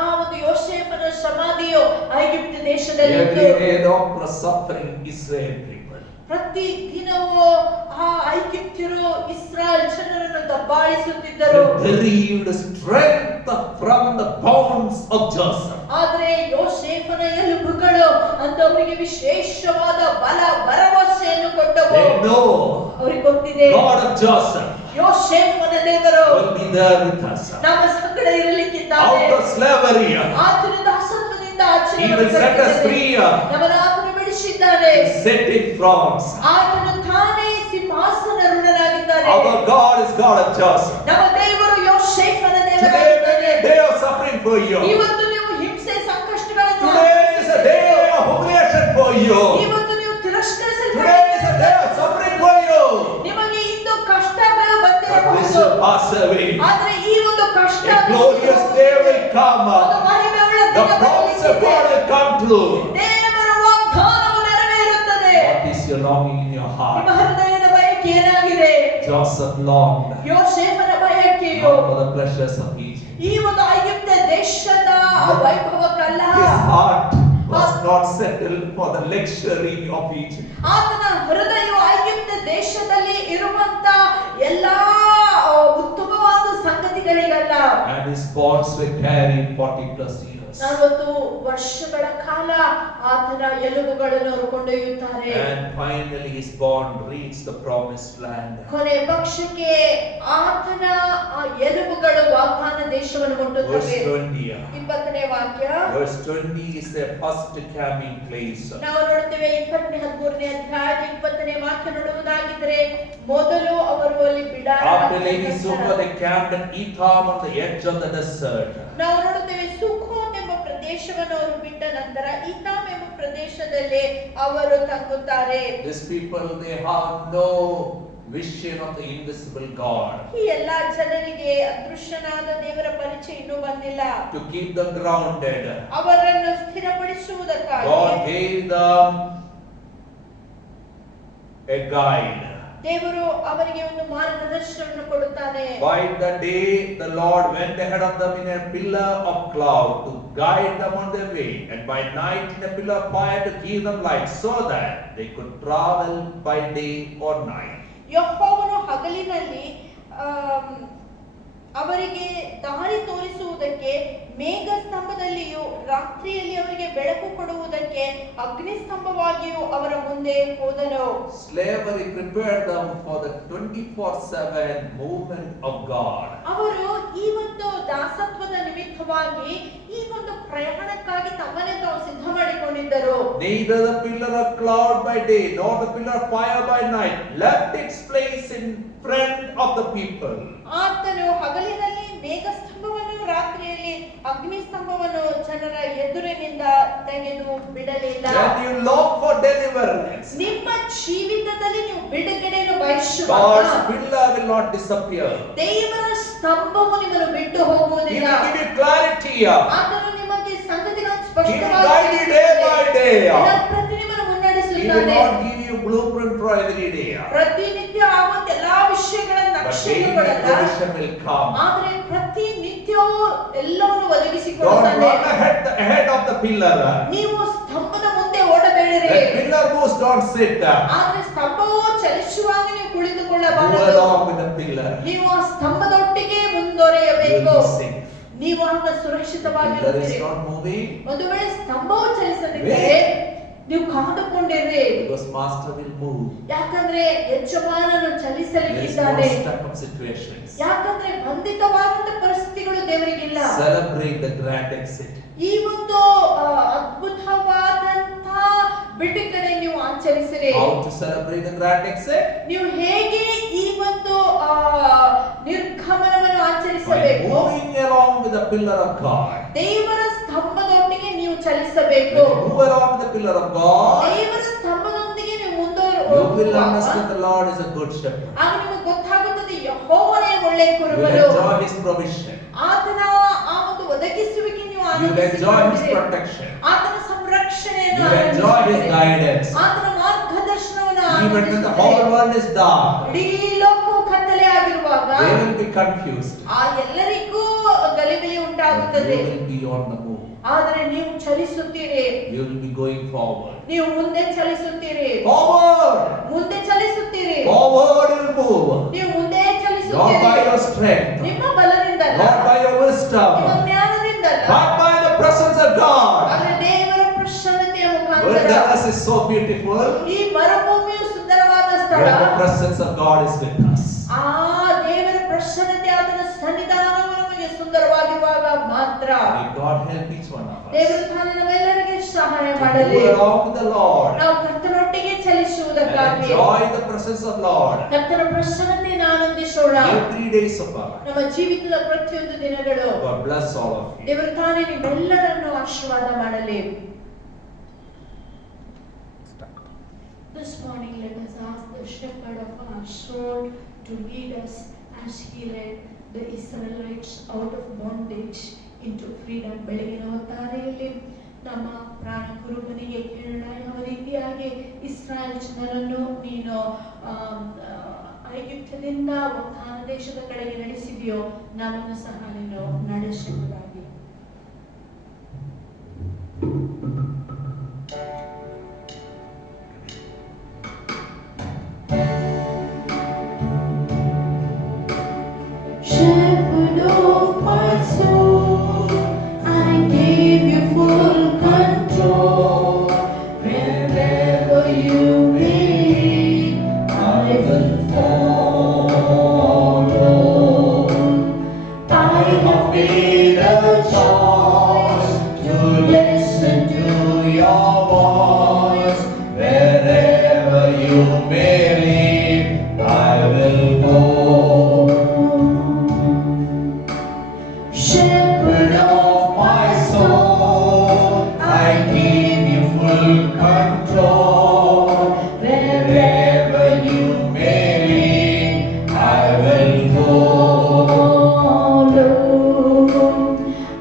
ಆ ಒಂದು ಯೋಸೇಫನ ಸಮಾಧಿಯು ಐಗುಪ್ತ ದೇಶದಲ್ಲಿ Every ಇತ್ತು. day doctor suffering Israel people. ಪ್ರತಿ ದಿನವೂ ಆ ಐಗುಪ್ತ್ಯರು ಇಸ್ರಾಯೇಲ್ ಜನರನ್ನು ದಬ್ಬಾಳಿಸುತ್ತಿದ್ದರು. Derived strength from the bones of Joseph. ಆದರೆ ಯೋಸೇಫನ ಎಲುಬುಗಳು ಅಂತವರಿಗೆ ವಿಶೇಷವಾದ ಬಲ ಭರವಸೆಯನ್ನು ಕೊಟ್ಟವು. They know ಅವರಿಗೆ ಗೊತ್ತಿದೆ God of Joseph ಯೋಸೇಫನ ದೇವರು will be there with us. ನಮ್ಮ ಸಂಗಡ ಇರಲಿಕ್ಕಿದ್ದಾನೆ. Out of slavery, ಆತನ ದಾಸತ್ವದಿಂದ ಆಚೆ He will set us free. ನಮ್ಮನ್ನು ಆತನು ಬಿಡಿಸಿದ್ದಾನೆ. Set in thrones. ಆತನು ತಾನೇ ಸಿಂಹಾಸನರುಡನಾಗಿದ್ದಾನೆ. Our God is God of Joseph. ನಮ್ಮ ದೇವರು ಯೋಸೇಫನ Today ದೇವರಾಗಿದ್ದಾನೆ. may be a day of suffering for you. ಇವತ್ತು ನೀವು ಹಿಂಸೆ ಸಂಕಷ್ಟಗಳನ್ನು Today is a day of humiliation for you. ಇವತ್ತು ನೀವು Today is a ತಿರಸ್ಕರಿಸಲ್ಪಟ್ಟಿದ್ದೀರಿ. day of suffering for you. ನಿಮಗೆ ಇಂದು ಕಷ್ಟಗಳು But this ಬಂದಿರಬಹುದು. will pass away. ಆದರೆ ಈ ಒಂದು ಕಷ್ಟ A glorious day will come. ಒಂದು ಮಹಿಮೆಯುಳ್ಳ The ದಿನ promise of ಬರಲಿದೆ. God will come true. ದೇವರ ವಾಗ್ದಾನವು ನೆರವೇರುತ್ತದೆ. What is your longing in your ನಿಮ್ಮ heart? ಹೃದಯದ ಬಯಕೆ ಏನಾಗಿದೆ? Joseph longed ಯೋಸೇಫನ ಬಯಕೆಯು not for the pleasures of Egypt. ಈ ಒಂದು ಐಗುಪ್ತ ದೇಶದ ವೈಭವಕ್ಕಲ್ಲ. His heart was not settled for the luxury of Egypt. ಆತನ ಹೃದಯವು ಐಗುಪ್ತ ದೇಶದಲ್ಲಿ ಇರುವಂತ ಎಲ್ಲಾ ಉತ್ತಮವಾದ ಸಂಗತಿಗಳಿಗಲ್ಲ. And his bonds were carried 40 plus years. 40 ವರ್ಷಗಳ ಕಾಲ ಆತನ ಎಲುಬುಗಳನ್ನು ಅವರು ಕೊಂಡೊಯ್ಯುತ್ತಾರೆ. And finally his bond reached the promised land. ಕೊನೆ ಪಕ್ಷಕ್ಕೆ ಆತನ ಆ ಎಲುಬುಗಳು ವಾಗ್ದಾನ ದೇಶವನ್ನು Verse ಮುಟ್ಟುತ್ತವೆ. 20. 20ನೇ ವಾಕ್ಯ. Verse 20 is their first camping place. ನಾವು ನೋಡ್ತೇವೆ 13ನೇ ಅಧ್ಯಾಯ 20ನೇ ವಾಕ್ಯ ನೋಡುವುದಾಗಿದ್ರೆ ಮೊದಲು ಅವರು ಅಲ್ಲಿ ಬಿಡಾರ After Levi Sukkot, they camped at Etham on the edge of the desert. ನಾವು ನೋಡುತ್ತೇವೆ ಸುಖೋತ್ ಎಂಬ ಪ್ರದೇಶವನ್ನು ಅವರು ಬಿಟ್ಟ ನಂತರ ಇತಾಮ್ ಎಂಬ ಪ್ರದೇಶದಲ್ಲಿ ಅವರು ತಂಗುತ್ತಾರೆ. These people, they have no vision of the invisible God. ಈ ಎಲ್ಲಾ ಜನರಿಗೆ ಅದೃಶ್ಯನಾದ ದೇವರ ಪರಿಚಯ ಇನ್ನೂ ಬಂದಿಲ್ಲ. To keep them grounded, ಅವರನ್ನು ಸ್ಥಿರಪಡಿಸುವುದಕ್ಕಾಗಿ God gave them a guide. ದೇವರು ಅವರಿಗೆ ಒಂದು ಮಾರ್ಗದರ್ಶನವನ್ನು ಕೊಡುತ್ತಾನೆ. By the day the Lord went ahead of them in a pillar of cloud to guide them on their way, and by night in a pillar of fire to give them light, so that they could travel by day or night. ಯೆಹೋವನು ಹಗಲಿನಲ್ಲಿ ಅವರಿಗೆ ದಾರಿ ತೋರಿಸುವುದಕ್ಕೆ ಮೇಘ ಸ್ತಂಭದಲ್ಲಿಯೂ ರಾತ್ರಿಯಲ್ಲಿ ಅವರಿಗೆ ಬೆಳಕು ಕೊಡುವುದಕ್ಕೆ ಅಗ್ನಿ ಸ್ತಂಭವಾಗಿಯೂ ಅವರ ಮುಂದೆ ಹೋದನು. Slavery prepared them for the 24/7 movement of God. ಅವರು ಈ ಒಂದು ದಾಸತ್ವದ ನಿಮಿತ್ತವಾಗಿ ಈ ಒಂದು ಪ್ರಯಾಣಕ್ಕಾಗಿ ತಮ್ಮನ್ನೇ ತಾವು ಸಿದ್ಧ ಮಾಡಿಕೊಂಡಿದ್ದರು. Neither the pillar of cloud by day nor the pillar of fire by night left its place in front of the people. ಆತನು ಹಗಲಿನಲ್ಲಿ ಮೇಘ ಸ್ತಂಭವನ್ನು ರಾತ್ರಿಯಲ್ಲಿ ಅಗ್ನಿ ಸ್ತಂಭವನ್ನು ಜನರ ಎದುರಿನಿಂದ ತೆಗೆದು ಬಿಡಲಿಲ್ಲ. When you long for deliverance, ನಿಮ್ಮ ಜೀವಿತದಲ್ಲಿ ನೀವು ಬಿಡುಗಡೆಯನ್ನು ಬಯಸುವಾಗ God's pillar will not disappear. ದೇವರ ಸ್ತಂಭವು ನಿಮ್ಮನ್ನು ಬಿಟ್ಟು He ಹೋಗುವುದಿಲ್ಲ. will give you clarity. ಆತನು ನಿಮಗೆ ಸಂಗತಿಗಳನ್ನು He will ಸ್ಪಷ್ಟವಾಗಿ guide you day by day. ಪ್ರತಿ ನಿಮ್ಮನ್ನು He will ಮುನ್ನಡೆಸುತ್ತಾನೆ. not give you blueprint for every day. ಪ್ರತಿನಿತ್ಯ ಆಗುವಂತ ಎಲ್ಲಾ ವಿಷಯಗಳ But daily ನಕ್ಷೆಗಳಲ್ಲ, provision will come. ಆದರೆ ಪ್ರತಿನಿತ್ಯವೂ ಎಲ್ಲವನ್ನು Don't ಒದಗಿಸಿಕೊಡುತ್ತಾನೆ. run ahead of the pillar. ನೀವು ಸ್ತಂಭದ ಮುಂದೆ ಓಡಬೇಡಿರಿ. When pillar moves, don't sit. ಆದ್ರೆ ಸ್ತಂಭವು ಚಲಿಸುವಾಗ ನೀವು Move ಕುಳಿತುಕೊಳ್ಳಬಾರದು. along with the pillar. ನೀವು ಆ ಸ್ತಂಭದೊಟ್ಟಿಗೆ You ಮುಂದುವರಿಯಬೇಕು. will be safe. ನೀವು ಆಗ Pillar is ಸುರಕ್ಷಿತವಾಗಿರುತ್ತೀರಿ. not moving ಒಂದು ವೇಳೆ ಸ್ತಂಭವು ಚಲಿಸದಿದ್ದರೆ ನೀವು ಕಾದುಕೊಂಡಿರ್ರಿ. because master will move. ಯಾಕಂದ್ರೆ ಯಜಮಾನನು There is no ಚಲಿಸಲಿಕ್ಕಿದ್ದಾನೆ. stuck up situations. ಯಾಕಂದ್ರೆ ಬಂಧಿತವಾದಂತ ಪರಿಸ್ಥಿತಿಗಳು ದೇವರಿಗಿಲ್ಲ. Celebrate the grand exit. ಈ ಒಂದು ಅದ್ಭುತವಾದಂತ ಬಿಡುಗಡೆ ನೀವು ಆಚರಿಸಿರಿ. How to celebrate the grand exit? ನೀವು ಹೇಗೆ ಈ ಒಂದು ನಿರ್ಗಮನವನ್ನು By ಆಚರಿಸಬೇಕು? moving along with the pillar of God. ದೇವರ ಸ್ತಂಭದೊಂದಿಗೆ ನೀವು When ಚಲಿಸಬೇಕು. you move along with the pillar of God, ದೇವರ ಸ್ತಂಭದೊಂದಿಗೆ ನೀವು you will ಮುಂದುವರಿಯುವಾಗ understand the Lord is a good shepherd. ಆಗ ನಿಮಗೆ ಗೊತ್ತಾಗುತ್ತದೆ ಯೆಹೋವನೇ ಒಳ್ಳೆಯ You will ಕುರುಬನು. enjoy His provision. ಆತನ ಆ ಒಂದು ಒದಗಿಸುವಿಕೆ ನೀವು You will enjoy His ಆನಂದಿಸಿಕೊಳ್ಳಿರಿ. protection. ಆತನ ಸಂರಕ್ಷಣೆಯನ್ನು You will enjoy His ಆನಂದಿಸಿಕೊಳ್ಳಿರಿ. guidance. ಆತನ ಮಾರ್ಗದರ್ಶನವನ್ನು You Even when the whole world is dark, ಇಡೀ ಲೋಕವು ಕತ್ತಲೆ ಆಗಿರುವಾಗ they will be confused. ಆ ಎಲ್ಲರಿಗೂ ಗಲಿಬಿಲಿ But ಉಂಟಾಗುತ್ತದೆ. you will be on the move. ಆದರೆ ನೀವು ಚಲಿಸುತ್ತೀರಿ, You will be going forward. ನೀವು ಮುಂದೆ ಚಲಿಸುತ್ತೀರಿ, Forward! ಮುಂದೆ ಚಲಿಸುತ್ತೀರಿ, Forward you will move. ನೀವು ಮುಂದೆ Not by ಚಲಿಸುತ್ತೀರಿ. your strength, ನಿಮ್ಮ ಬಲದಿಂದಲ್ಲ, not by your ನಿಮ್ಮ wisdom, ಜ್ಞಾನದಿಂದಲ್ಲ, but by the presence of God. ಆದರೆ ದೇವರ ಪ್ರಸನ್ನತೆಯ ಮುಖಾಂತರ. Wilderness is so beautiful. ಈ ಮರುಭೂಮಿಯು ಸುಂದರವಾದ ಸ್ಥಳ. Where the presence of God is with us. ಆ ದೇವರ ಪ್ರಸನ್ನತೆ, ಆತನ ಸನ್ನಿಧಾನವು ನಮಗೆ ಸುಂದರವಾಗಿರುವಾಗ ಮಾತ್ರ. May God help each one of us. ದೇವರು ತಾನೇ ನಮ್ಮೆಲ್ಲರಿಗೆ ಸಹಾಯ To ಮಾಡಲಿ. move along with the Lord ನಾವು ಕರ್ತನೊಟ್ಟಿಗೆ and ಚಲಿಸುವುದಕ್ಕಾಗಿ enjoy the presence of Lord ಕರ್ತನ ಪ್ರಸನ್ನತೆಯನ್ನು ಆನಂದಿಸೋಣ. every days of our life. ನಮ್ಮ ಜೀವಿತದ ಪ್ರತಿಯೊಂದು ದಿನಗಳು. God bless all of you. ದೇವರು ತಾನೇ ನಿಮ್ಮೆಲ್ಲರನ್ನು ಆಶೀರ್ವಾದ ಮಾಡಲಿ. This morning let us ask the shepherd of our soul to lead us as he led the Israelites out of bondage into freedom. ಬೆಳಗಿನ ಹೊತ್ತಾರೆಯಲ್ಲಿ ನಮ್ಮ ಪ್ರಾಣ ಕುರುಬನಿಗೆ ಕೇಳೋಣ, ಯಾವ ರೀತಿಯಾಗಿ ಇಸ್ರಾಯೇಲ್ ಜನರನ್ನು ನೀನು ಐಗುಪ್ತದಿಂದ ವಾಗ್ದಾನ ದೇಶದ ಕಡೆಗೆ ನಡೆಸಿದೆಯೋ ನಮ್ಮನ್ನು ಸಹ ನೀನು ನಡೆಸುವುದಾಗಿ. Shepherd of my soul, I give you full control. Wherever you lead, I will follow. I have made a choice to listen to your voice. Wherever you may lead, I will go. Shepherd of My soul, I give you full control. Wherever you may lead, I will go.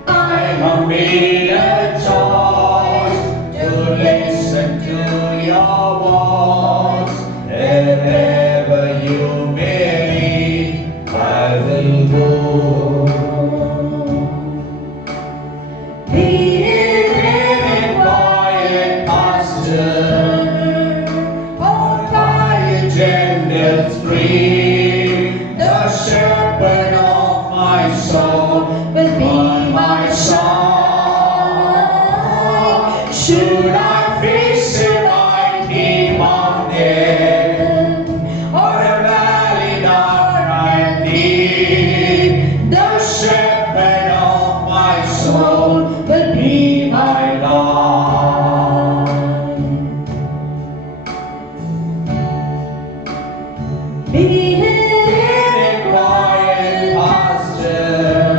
I have made a choice to listen to your voice. Wherever you may lead, I will go. Be In quiet pasture, on by a gentle stream, the shepherd of my soul will be my side. Should I face a mighty mountain or a valley dark and deep, the shepherd of my soul will be my guide. Be In a quiet pasture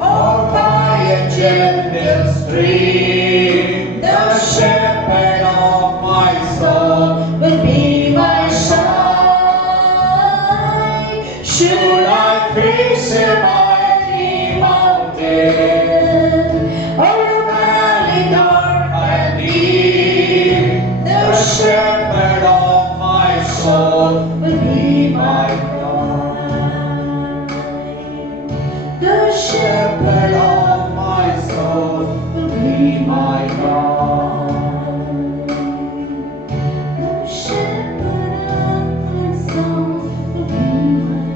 or by a gentle stream, the shepherd of my soul will be my side. Should I face a mighty mountain or a valley dark and deep, the shepherd of my soul will be my my guide. The Shepherd of my soul will be my God. The shepherd of my soul will be my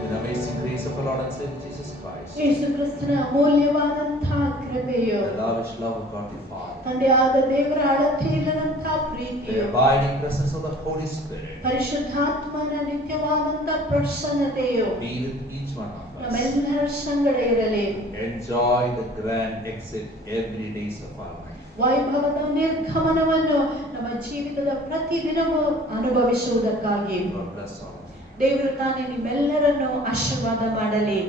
The amazing grace of our Lord and Savior Jesus Christ, ಯೇಸು ಕ್ರಿಸ್ತನ ಅಮೂಲ್ಯವಾದಂತಹ ಕೃಪೆಯು, the lavish love of God the Father, ತಂದೆಯಾದ ದೇವರ ಅಳತೆ ಇಲ್ಲದಂತಹ the ಪ್ರೀತಿಯು, abiding presence of the Holy Spirit ಪರಿಶುದ್ಧಾತ್ಮನ ನಿತ್ಯವಾದಂತಹ ಪ್ರಸನ್ನತೆಯು be with each one of us. ನಮ್ಮೆಲ್ಲರ ಸಂಗಡ ಇರಲಿ. Enjoy the grand exit every days of our life. ವೈಭವದ ನಿರ್ಗಮನವನ್ನು ನಮ್ಮ ಜೀವಿತದ ಪ್ರತಿದಿನವೂ ಅನುಭವಿಸುವುದಕ್ಕಾಗಿ God bless all of you. ದೇವರು ತಾನೇ ನಿಮ್ಮೆಲ್ಲರನ್ನು ಆಶೀರ್ವಾದ ಮಾಡಲಿ.